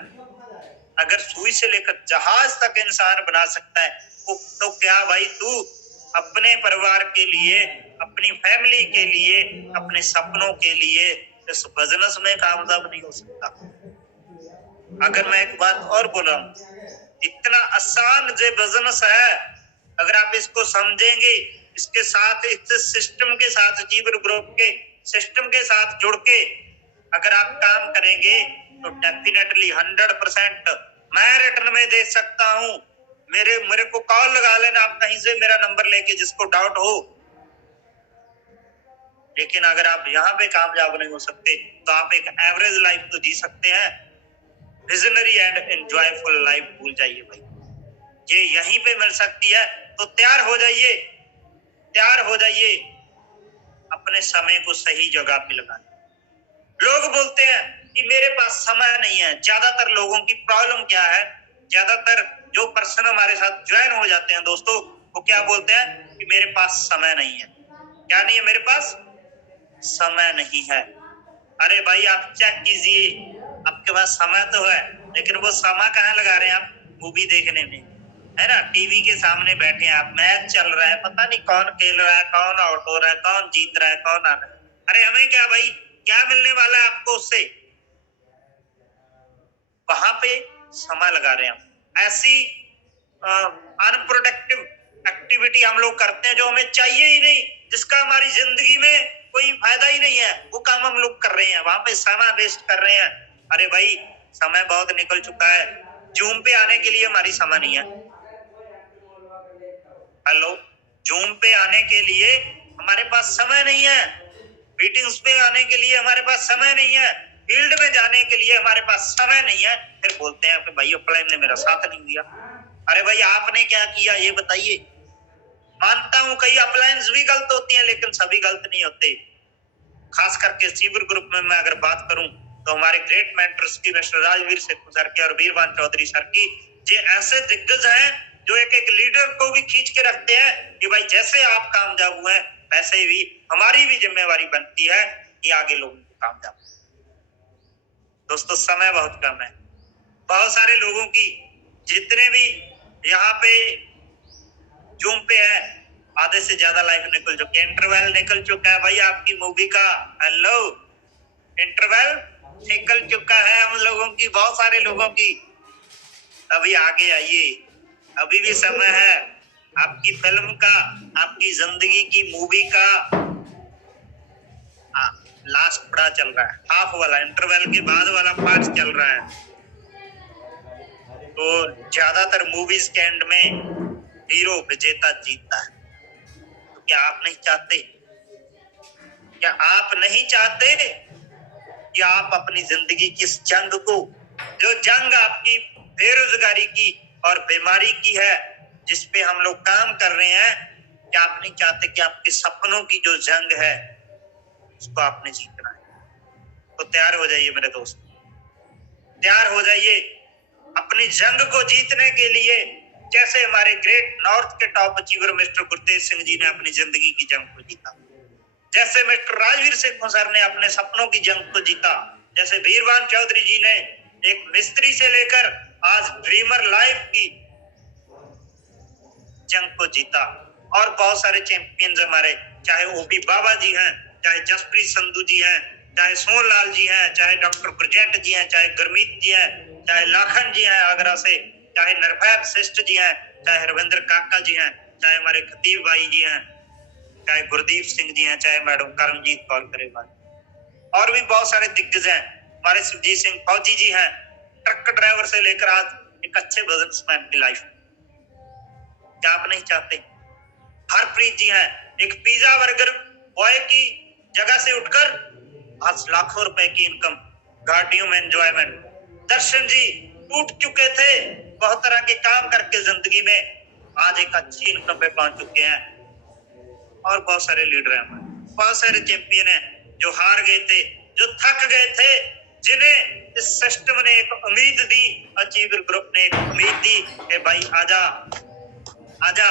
अगर सुई से लेकर जहाज तक इंसान बना सकता है तो क्या भाई तू अपने परिवार के लिए, अपनी फैमिली के लिए, अपने सपनों के लिए इस बिजनेस में कामयाब नहीं हो सकता? अगर मैं एक बात और बोल रहा हूं, इतना आसान जो बिजनेस है, अगर आप इसको समझेंगे, इसके साथ, इस सिस्टम के साथ, अचीवर ग्रुप के सिस्टम के साथ जुड़ के अगर आप काम करेंगे तो डेफिनेटली 100% मैं रिटर्न में दे सकता हूं। मेरे को कॉल लगा लेना आप कहीं से, मेरा नंबर लेके, जिसको डाउट हो। लेकिन अगर आप यहाँ पे कामयाब नहीं हो सकते तो आप एक एवरेज लाइफ तो जी सकते हैं, विजनरी एंड एंजॉयफुल लाइफ भूल जाइए भाई। ये यहीं पे मिल सकती है, तो तैयार हो जाइए, तैयार हो जाइए अपने समय को सही जगह पे लगाने। लोग बोलते हैं कि मेरे पास समय नहीं है। ज्यादातर लोगों की प्रॉब्लम क्या है, ज्यादातर जो पर्सन हमारे साथ ज्वाइन हो जाते हैं दोस्तों, वो क्या बोलते हैं कि मेरे पास समय नहीं है। क्या नहीं है? मेरे पास समय नहीं है। अरे भाई आप चेक कीजिए, आपके पास समय तो है, लेकिन वो समय कहाँ लगा रहे हैं आप? मूवी देखने में, है ना? टीवी के सामने बैठे हैं आप, मैच चल रहा है, पता नहीं कौन खेल रहा है, कौन आउट हो रहा है, कौन जीत रहा है, कौन आ रहा है। अरे हमें क्या भाई, क्या मिलने वाला है आपको उससे? वहां पे समय लगा रहे हैं हम। ऐसी अनप्रोडक्टिव एक्टिविटी हम लोग करते हैं जो हमें चाहिए ही नहीं, जिसका हमारी जिंदगी में कोई फायदा ही नहीं है, वो काम हम लोग कर रहे हैं, वहां पे समय वेस्ट कर रहे हैं। अरे भाई समय बहुत निकल चुका है, जूम पे आने के लिए हमारी समय नहीं है। हेलो, जूम पे आने के लिए हमारे पास समय नहीं है, मीटिंग्स पे आने के लिए हमारे पास समय नहीं है, फील्ड में जाने के लिए हमारे पास समय नहीं है। फिर बोलते हैं कि भाई अपलाइन ने मेरा साथ नहीं दिया। अरे भाई आपने क्या किया ये बताइए। मानता हूं कई अपलाइंस भी गलत होती हैं, लेकिन सभी गलत नहीं होते। खास करके अचीवर ग्रुप में मैं अगर बात करूं तो हमारे ग्रेट मेंटर्स की, मिस्टर राजवीर सेठू सर की और वीरवान चौधरी सर की, ये ऐसे दिग्गज हैं जो एक एक लीडर को भी खींच के रखते हैं कि भाई जैसे आप कामयाब हुए वैसे भी हमारी भी जिम्मेवारी बनती है कि आगे लोगों को कामयाब। दोस्तों समय बहुत कम है। बहुत सारे लोगों की, जितने भी यहाँ पे जूम पे है, आधे से ज्यादा लाइफ निकल चुकी है, इंटरवल निकल चुका है भाई आपकी मूवी का। हेलो, इंटरवल निकल चुका है हम लोगों की, बहुत सारे लोगों की। अभी आगे आइए, अभी भी समय है। आपकी फिल्म का, आपकी जिंदगी की मूवी का लास्ट पड़ा चल रहा है, हाफ वाला, इंटरवल के बाद वाला पार्ट चल रहा है। तो ज्यादातर मूवीज के एंड में हीरो विजेता जीतता है। तो क्या आप नहीं चाहते, क्या आप नहीं चाहते कि आप अपनी जिंदगी की इस जंग को, जो जंग आपकी बेरोजगारी की और बीमारी की है, जिसपे हम लोग काम कर रहे हैं, क्या आप नहीं चाहते कि आपके सपनों की जो जंग है उसको आपने जीतना है? तो तैयार हो जाइए मेरे दोस्त, तैयार हो जाइए अपनी जंग को जीतने के लिए। जैसे हमारे ग्रेट नॉर्थ के top achiever mister Gurtej Singh ji ने अपनी जिंदगी की जंग को जीता, जैसे मिस्टर राजवीर सिंह सर ने अपने सपनों की जंग को जीता, जैसे वीरवान चौधरी जी ने एक मिस्त्री से लेकर आज ड्रीमर लाइफ की जंग को जीता, और बहुत सारे चैंपियंस हमारे, चाहे ओपी बाबा जी हैं, चाहे जसप्रीत संधू जी हैं, चाहे सोनलाल जी हैं, चाहे डॉक्टर ब्रजेट जी हैं, चाहे गुरमीत जी हैं, चाहे लाखन जी हैं आगरा से, चाहे निर्भय वशिष्ठ जी हैं, चाहे रविंद्र काका जी हैं, चाहे हमारे खतीब भाई जी हैं, चाहे गुरदीप सिंह जी हैं, चाहे मैडम करमजीत कौर करेवाल, और भी बहुत सारे दिग्गज हैं। हमारे सुरजीत सिंह फौजी जी हैं, ट्रक ड्राइवर से लेकर आज एक अच्छे बिजनेसमैन की लाइफ। क्या आप नहीं चाहते? हरप्रीत जी हैं, एक पिज्जा बर्गर बॉय की जगह से उठकर आज लाखों रुपए की इनकम, गाड़ियों में एंजॉयमेंट। दर्शन जी टूट चुके थे बहुत तरह के काम करके जिंदगी में, आज एक अच्छी इनकम पे पहुंच चुके हैं। और बहुत सारे लीडर हैं, बहुत सारे चैंपियन हैं जो हार गए थे, जो थक गए थे, जिन्हें इस सिस्टम ने एक उम्मीद दी, अचीवर ग्रुप ने एक उम्मीद दी कि भाई आजा आजा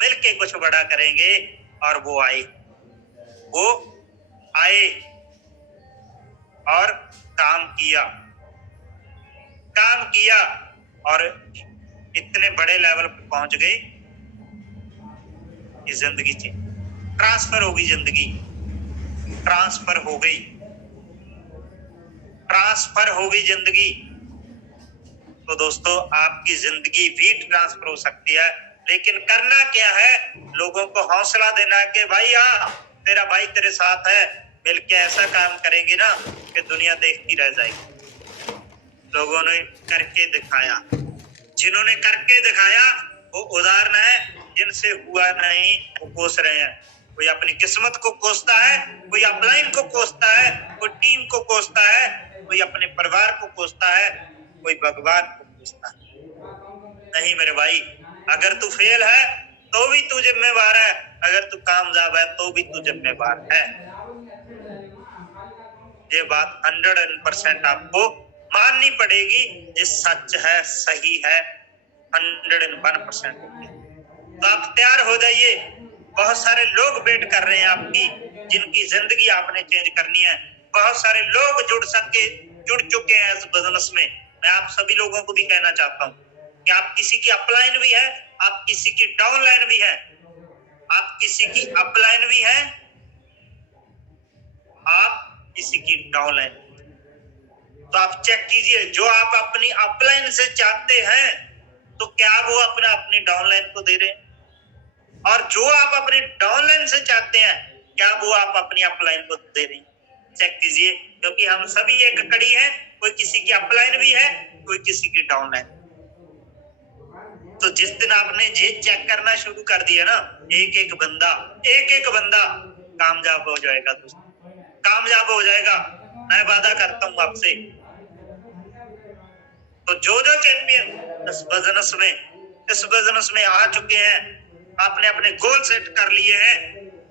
मिलके कुछ बड़ा करेंगे, और वो आए और काम किया और इतने बड़े लेवल पे पहुंच गए कि जिंदगी ट्रांसफर हो गई, जिंदगी ट्रांसफर हो गई जिंदगी। तो दोस्तों आपकी जिंदगी भी ट्रांसफर हो सकती है, लेकिन करना क्या है? लोगों को हौसला देना कि भाई तेरा भाई तेरे साथ है, मिलके ऐसा काम करेंगे ना कि दुनिया देखती रह जाएगी। लोगों ने करके दिखाया, जिन्होंने करके दिखाया वो उदाहरण है, जिनसे हुआ नहीं वो कोस रहे हैं। कोई अपनी किस्मत को कोसता है, कोई अपलाइन को कोसता है, कोई टीम को कोसता है, कोई अपने परिवार को कोसता है, कोई भगवान को कोसता है। नहीं मेरे भाई, अगर तू फेल है तो भी तू जिम्मेवार है, अगर तू कामयाब है तो भी तू जिम्मेवार है। ये बात 100% आपको माननी पड़ेगी, ये सच है, सही है, 101%। तो आप तैयार हो जाइए, बहुत सारे लोग वेट कर रहे हैं आपकी, जिनकी जिंदगी आपने चेंज करनी है। बहुत सारे लोग जुड़ चुके हैं इस बिजनेस में। मैं आप सभी लोगों को भी कहना चाहता हूँ कि आप किसी की अपलाइन भी है, आप किसी की डाउनलाइन भी है, आप किसी की अपलाइन भी है, आप किसी की डाउनलाइन। तो आप चेक कीजिए, जो आप अपनी अपलाइन से चाहते हैं तो क्या वो अपनी डाउनलाइन को दे रहे हैं, और जो आप अपनी डाउनलाइन से चाहते हैं क्या वो आप अपनी अपलाइन को दे रहे हैं? चेक कीजिए, क्योंकि हम सभी एक कड़ी हैं, कोई किसी की अपलाइन भी है, कोई किसी की डाउनलाइन। तो जिस दिन आपने ये चेक करना शुरू कर दिया ना, एक एक बंदा कामयाब हो जाएगा दोस्तों, कामयाब हो जाएगा, मैं वादा करता हूँ आपसे। तो जो चैंपियन इस बिजनेस में आ चुके हैं, आपने अपने गोल सेट कर लिए हैं,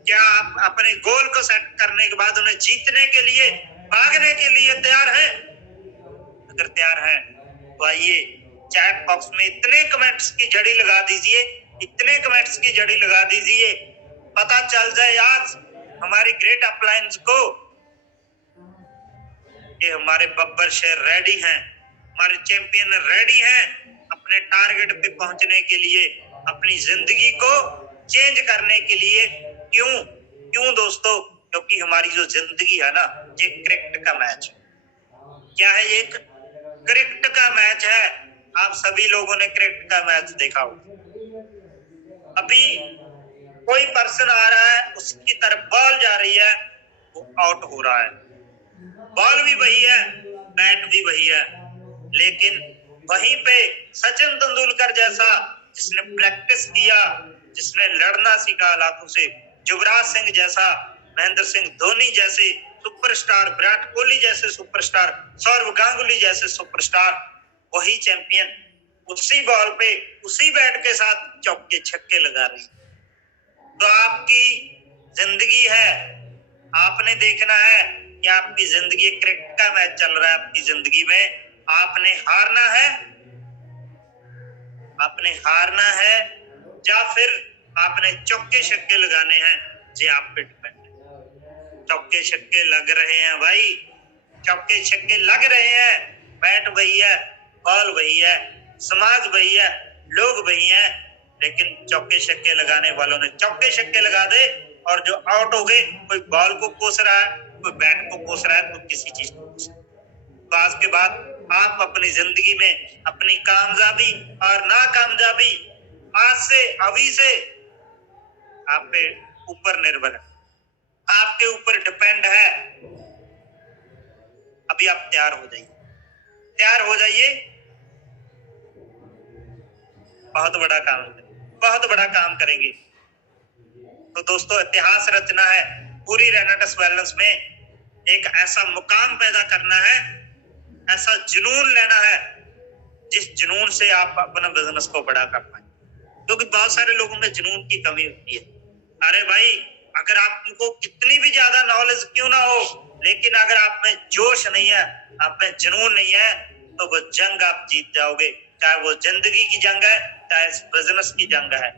क्या आप अपने गोल को सेट करने के बाद उन्हें जीतने के लिए, भागने के लिए तैयार हैं? अगर तैयार हैं तो आइए चैट बॉक्स में इतने कमेंट्स की जड़ी लगा दीजिए, पता चल जाए आज हमारी ग्रेट अपलायंस को कि हमारे बब्बर शेर रेडी हैं, हमारे चैंपियन रेडी हैं अपने टारगेट पे पहुंचने के लिए, अपनी जिंदगी को चेंज करने के लिए। क्यों दोस्तों? क्योंकि हमारी जो जिंदगी है ना, ये क्रिकेट का मैच। क्या है ये? क्रिकेट का मैच है। आप सभी लोगों ने क्रिकेट का मैच देखा हो। अभी कोई पर्सन आ रहा है, उसकी तरफ बॉल जा रही है, वो आउट हो रहा है, बॉल भी वही है, बैट भी वही है, लेकिन वहीं पे सचिन तेंदुलकर जैसा जिसने प्रैक्टिस किया, जिसने लड़ना सीखा हालातों से, युवराज सिंह जैसा, महेंद्र सिंह धोनी जैसे सुपरस्टार, विराट कोहली जैसे सुपरस्टार, सौरव गांगुली जैसे सुपरस्टार, वही चैंपियन उसी बॉल पे उसी बैट के साथ चौके छक्के लगा रही। तो आपकी जिंदगी है, आपने देखना है कि आपकी जिंदगी क्रिकेट का मैच चल रहा है, आपकी जिंदगी में आपने हारना है, आपने हारना है या फिर आपने चौके छक्के लगाने हैं, ये आप पे डिपेंड है। चौके छक्के लग रहे हैं भाई, चौके छक्के लग रहे हैं, बैट वही है, बॉल वही है, समाज वही है, लोग वही है, लेकिन चौके छक्के लगाने वालों ने चौके छक्के लगा दे और जो आउट हो गए, कोई बॉल को कोस रहा है, कोई बैट को कोस रहा है, कोई किसी चीज को कोस रहा है। तो आज के बाद आप अपनी जिंदगी में अपनी कामयाबी और नाकामयाबी आज से अभी से आप पे ऊपर निर्भर है, आपके ऊपर डिपेंड है। अभी आप तैयार हो जाइए, तैयार हो जाइए, बहुत बड़ा काम करेंगे, बहुत बड़ा काम करेंगे। तो दोस्तों इतिहास रचना है, पूरी रेनेटिस वेलनेस में एक ऐसा मुकाम पैदा करना है, ऐसा जुनून लेना है जिस जुनून से आप अपना बिजनेस को बड़ा कर पाए, क्योंकि बहुत सारे लोगों में जुनून की कमी होती है। अरे भाई, अगर आपको कितनी भी ज्यादा नॉलेज क्यों ना हो, लेकिन अगर आप में जोश नहीं है, आप में जुनून नहीं है, तो वो जंग आप जीत जाओगे, चाहे वो जिंदगी की जंग है, चाहे बिजनेस की जंग है।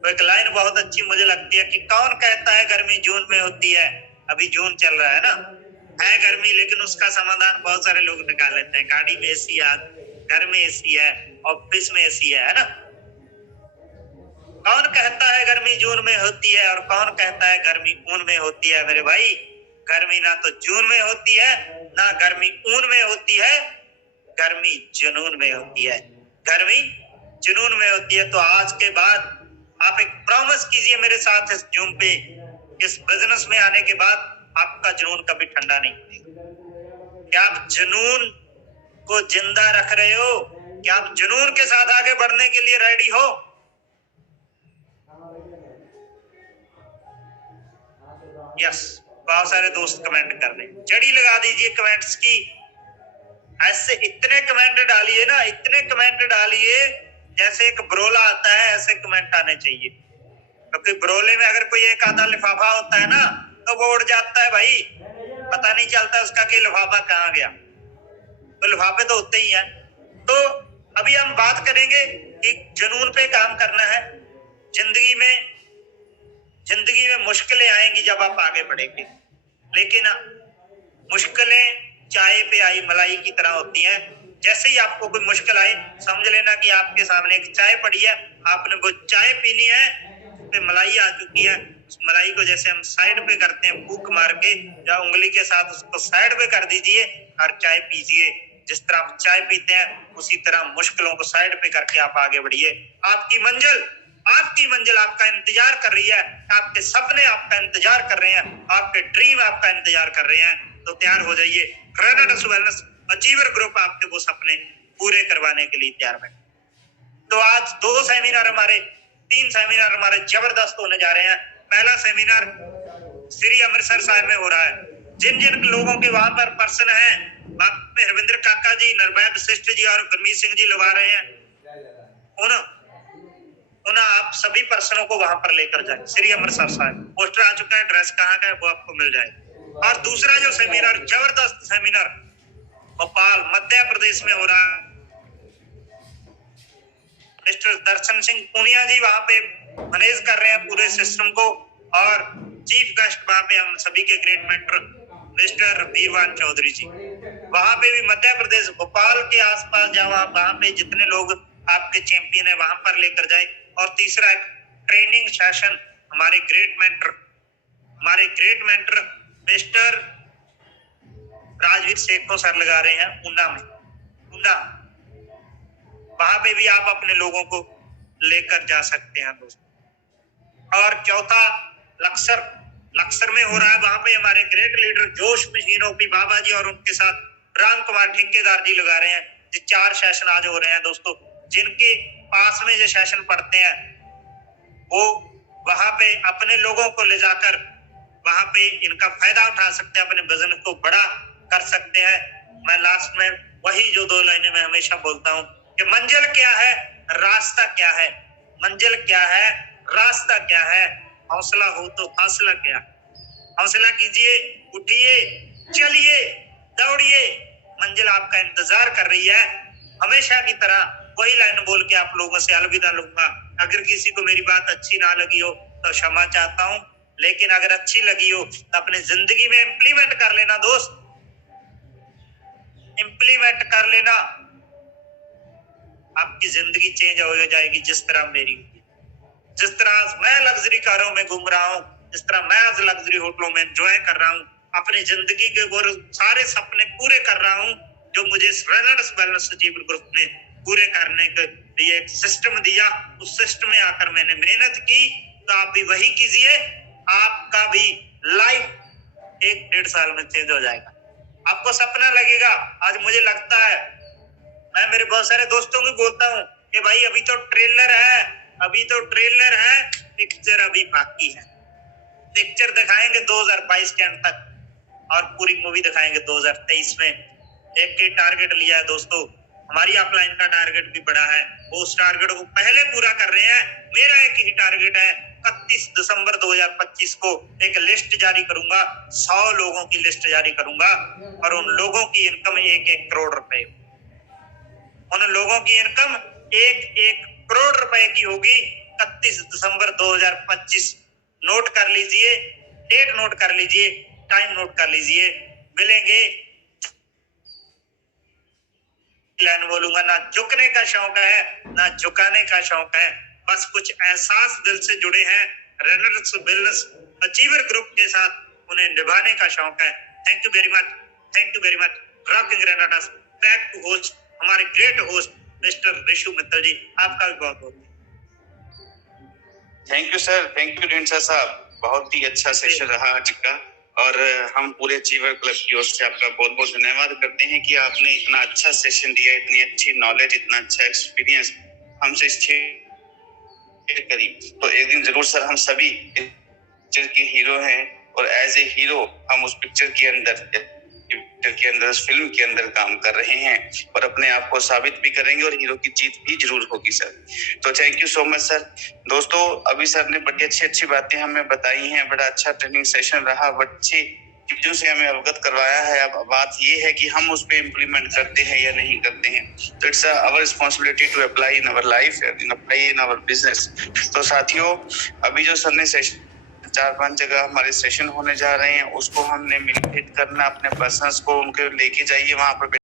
तो एक लाइन बहुत अच्छी मुझे लगती है कि कौन कहता है गर्मी जून में होती है। अभी जून चल रहा है ना, है गर्मी, लेकिन उसका समाधान बहुत सारे लोग निकाल लेते हैं। गाड़ी में एसी है, घर में एसी है, ऑफिस में एसी है ना। कौन कहता है गर्मी जून में होती है और कौन कहता है गर्मी ऊन में होती है। मेरे भाई, गर्मी ना तो जून में होती है, ना गर्मी ऊन में होती है, गर्मी जुनून में होती है, गर्मी जुनून में होती है। तो आज के बाद आप एक प्रॉमिस कीजिए मेरे साथ इस जूम पे, इस बिजनेस में आने के बाद आपका जुनून कभी ठंडा नहीं होगा। क्या आप जुनून को जिंदा रख रहे हो? क्या आप जुनून के साथ आगे बढ़ने के लिए रेडी हो? यस, बहुत सारे दोस्त कमेंट कर रहे हैं, जड़ी लगा दीजिए कमेंट्स की। ऐसे इतने कमेंट डालिए ना, इतने कमेंट डालिए, जैसे एक ब्रोला आता है ऐसे कमेंट आने चाहिए। क्योंकि ब्रोले में अगर कोई एक आधा लिफाफा होता है ना, तो वो उड़ जाता है भाई, पता नहीं चलता उसका कि लिफाफा कहाँ गया। तो लिफाफे तो होते ही हैं। तो अभी हम बात करेंगे कि जुनून पे काम करना है। जिंदगी में मुश्किलें आएंगी जब आप आगे बढ़ेंगे, लेकिन मुश्किलें चाय पे आई मलाई की तरह होती हैं। जैसे ही आपको कोई मुश्किल आए, समझ लेना कि आपके सामने एक चाय पड़ी है, आपने वो चाय पीनी है, उसपे मलाई आ चुकी है। उस मलाई को जैसे हम साइड पे करते हैं फूंक मार के, या उंगली के साथ उसको साइड पे कर दीजिए और चाय पीजिए। जिस तरह आप चाय पीते हैं, उसी तरह मुश्किलों को साइड पे करके आप आगे बढ़िए। आपकी मंजिल आपका इंतजार कर रही है, आपके सपने आपका इंतजार कर रहे हैं, आपके ड्रीम आपका इंतजार कर रहे हैं। तो तैयार हो जाइए, रेनेटिस वेलनेस अचीवर ग्रुप आपके वो सपने पूरे करवाने के लिए तैयार है। तो आज 2 सेमिनार हमारे, 3 सेमिनार हमारे जबरदस्त होने जा रहे हैं। पहला सेमिनार श्री अमृतसर साहिब में हो रहा है। जिन जिन लोगों के वहां पर पर्सन है, वहां पे हरविंदर काका जी, नरवैब वशिष्ठ जी और गुरमीत सिंह जी लगा रहे हैं। उन आप सभी पर्सनों को वहां पर लेकर जाए, श्री अमृतसर साहिब। पोस्टर आ चुका है, एड्रेस कहाँ का है वो आपको मिल जाएगा। और दूसरा जो सेमिनार, जबरदस्त सेमिनार भोपाल मध्य प्रदेश में हो रहा है। मिस्टर दर्शन सिंह पुनिया जी वहां पे मैनेज कर रहे हैं पूरे सिस्टम को, और चीफ गेस्ट वहां पे हम सभी के great mentor mister Veervan Chaudhary जी। वहां पे भी मध्य प्रदेश भोपाल के आसपास जहाँ वहां पे जितने लोग आपके चैंपियन है वहां पर लेकर जाए। और तीसरा एक ट्रेनिंग सेशन हमारे great mentor mister Rajveer Sekhon sir लगा रहे हैं ऊना। वहां पे भी आप अपने लोगों को लेकर जा सकते हैं दोस्तों। और चौथा लक्सर में हो रहा है, वहां पे हमारे ग्रेट लीडर जोश मशीनों की बाबा जी और उनके साथ राम कुमार ठेकेदार जी लगा रहे हैं। जो 4 सेशन आज हो रहे हैं दोस्तों, जिनके पास में जो सेशन पढ़ते हैं वो वहां पे अपने लोगों को ले जाकर वहां पे इनका फायदा उठा सकते हैं, अपने वजन को बड़ा कर सकते हैं। मैं लास्ट में वही जो 2 लाइनें मैं हमेशा बोलता हूँ कि मंजिल क्या है, रास्ता क्या है, मंजिल क्या है, रास्ता क्या है, हौसला हो तो फासला क्या। हौसला कीजिए, उठिए, चलिए, दौड़िए, मंजिल आपका इंतजार कर रही है। हमेशा की तरह वही लाइन बोल के आप लोगों से अलविदा लूंगा। अगर किसी को मेरी बात अच्छी ना लगी हो तो क्षमा चाहता हूँ, लेकिन अगर अच्छी लगी हो तो अपनी जिंदगी में इम्प्लीमेंट कर लेना दोस्त, इम्प्लीमेंट कर लेना। आपकी जिंदगी चेंज हो जाएगी जिस तरह मेरी, जिस तरह मैं लग्जरी कारों में घूम रहा हूँ, जिस तरह मैं आज लग्जरी होटलों में एंजॉय कर रहा हूँ, अपनी जिंदगी के वो सारे सपने पूरे कर रहा हूँ जो मुझे रनर्स वेलनेस अचीवर ग्रुप ने पूरे करने के लिए एक सिस्टम दिया। उस सिस्टम में आकर मैंने मेहनत की, तो आप भी वही कीजिए, आपका भी लाइफ 1-1.5 साल में चेंज हो जाएगा। आपको सपना लगेगा, आज मुझे लगता है, मैं मेरे बहुत सारे दोस्तों को बोलता हूँ कि भाई अभी तो ट्रेलर है, अभी तो ट्रेलर है, पिक्चर अभी बाकी है। पिक्चर दिखाएंगे 2022 के अंत तक और पूरी मूवी दिखाएंगे 2023 में। एक ही टारगेट लिया है दोस्तों, हमारी अपलाइन का टारगेट भी बड़ा है, वो उस टारगेट को पहले पूरा कर रहे हैं। मेरा एक ही टारगेट है, 31 दिसंबर 2025 को एक लिस्ट जारी करूंगा, 100 लोगों की लिस्ट जारी करूंगा और उन लोगों की इनकम 1-1 करोड़ रुपए, उन लोगों की इनकम 1-1 करोड़ रुपए की होगी। 31 दिसंबर 2025 नोट कर लीजिए, डेट नोट कर लीजिए, टाइम नोट कर लीजिए। मिलेंगे, प्लान बोलूंगा, ना झुकने का शौक है ना झुकाने का शौक है, बस कुछ एहसास दिल से जुड़े हैं रनर्स वेलनेस अचीवर ग्रुप के साथ, उन्हें निभाने का शौक है। Thank you very much, thank you very much. Rocking runners back to host, हमारे great host mister Rishu Mittal ji, आपका भी बहुत बहुत thank you sir, thank you Dhindsa साहब, बहुत ही अच्छा सेशन रहा आज का और हम पूरे अचीवर क्लब की ओर से आपका बहुत बहुत धन्यवाद करते हैं कि आपने इतना अच्छा सेशन दिया, इतनी अच्छी नॉलेज, इतना अच्छा एक्सपीरियंस हमसे शेयर करी। तो एक दिन जरूर सर हम सभी पिक्चर के हीरो हैं और एज ए हीरो हम उस पिक्चर के अंदर उस फिल्म के अंदर काम कर रहे हैं और अपने आप को साबित भी करेंगे और हीरो की जीत भी जरूर होगी सर। तो thank you so much sir. दोस्तों अभी सर ने बड़ी अच्छी बातें हमें बताई हैं, बड़ा अच्छा ट्रेनिंग सेशन रहा, अच्छी चीजों से हमें अवगत करवाया है। अब बात ये है कि हम उस पर इम्प्लीमेंट करते हैं या नहीं करते हैं। तो it's our responsibility to apply in our life, in our business. तो साथियों अभी जो सर ने सेशन 4-5 जगह हमारे सेशन होने जा रहे हैं, उसको हमने मिलकर करना, अपने पर्सन्स को उनके लेके जाइए, वहां पर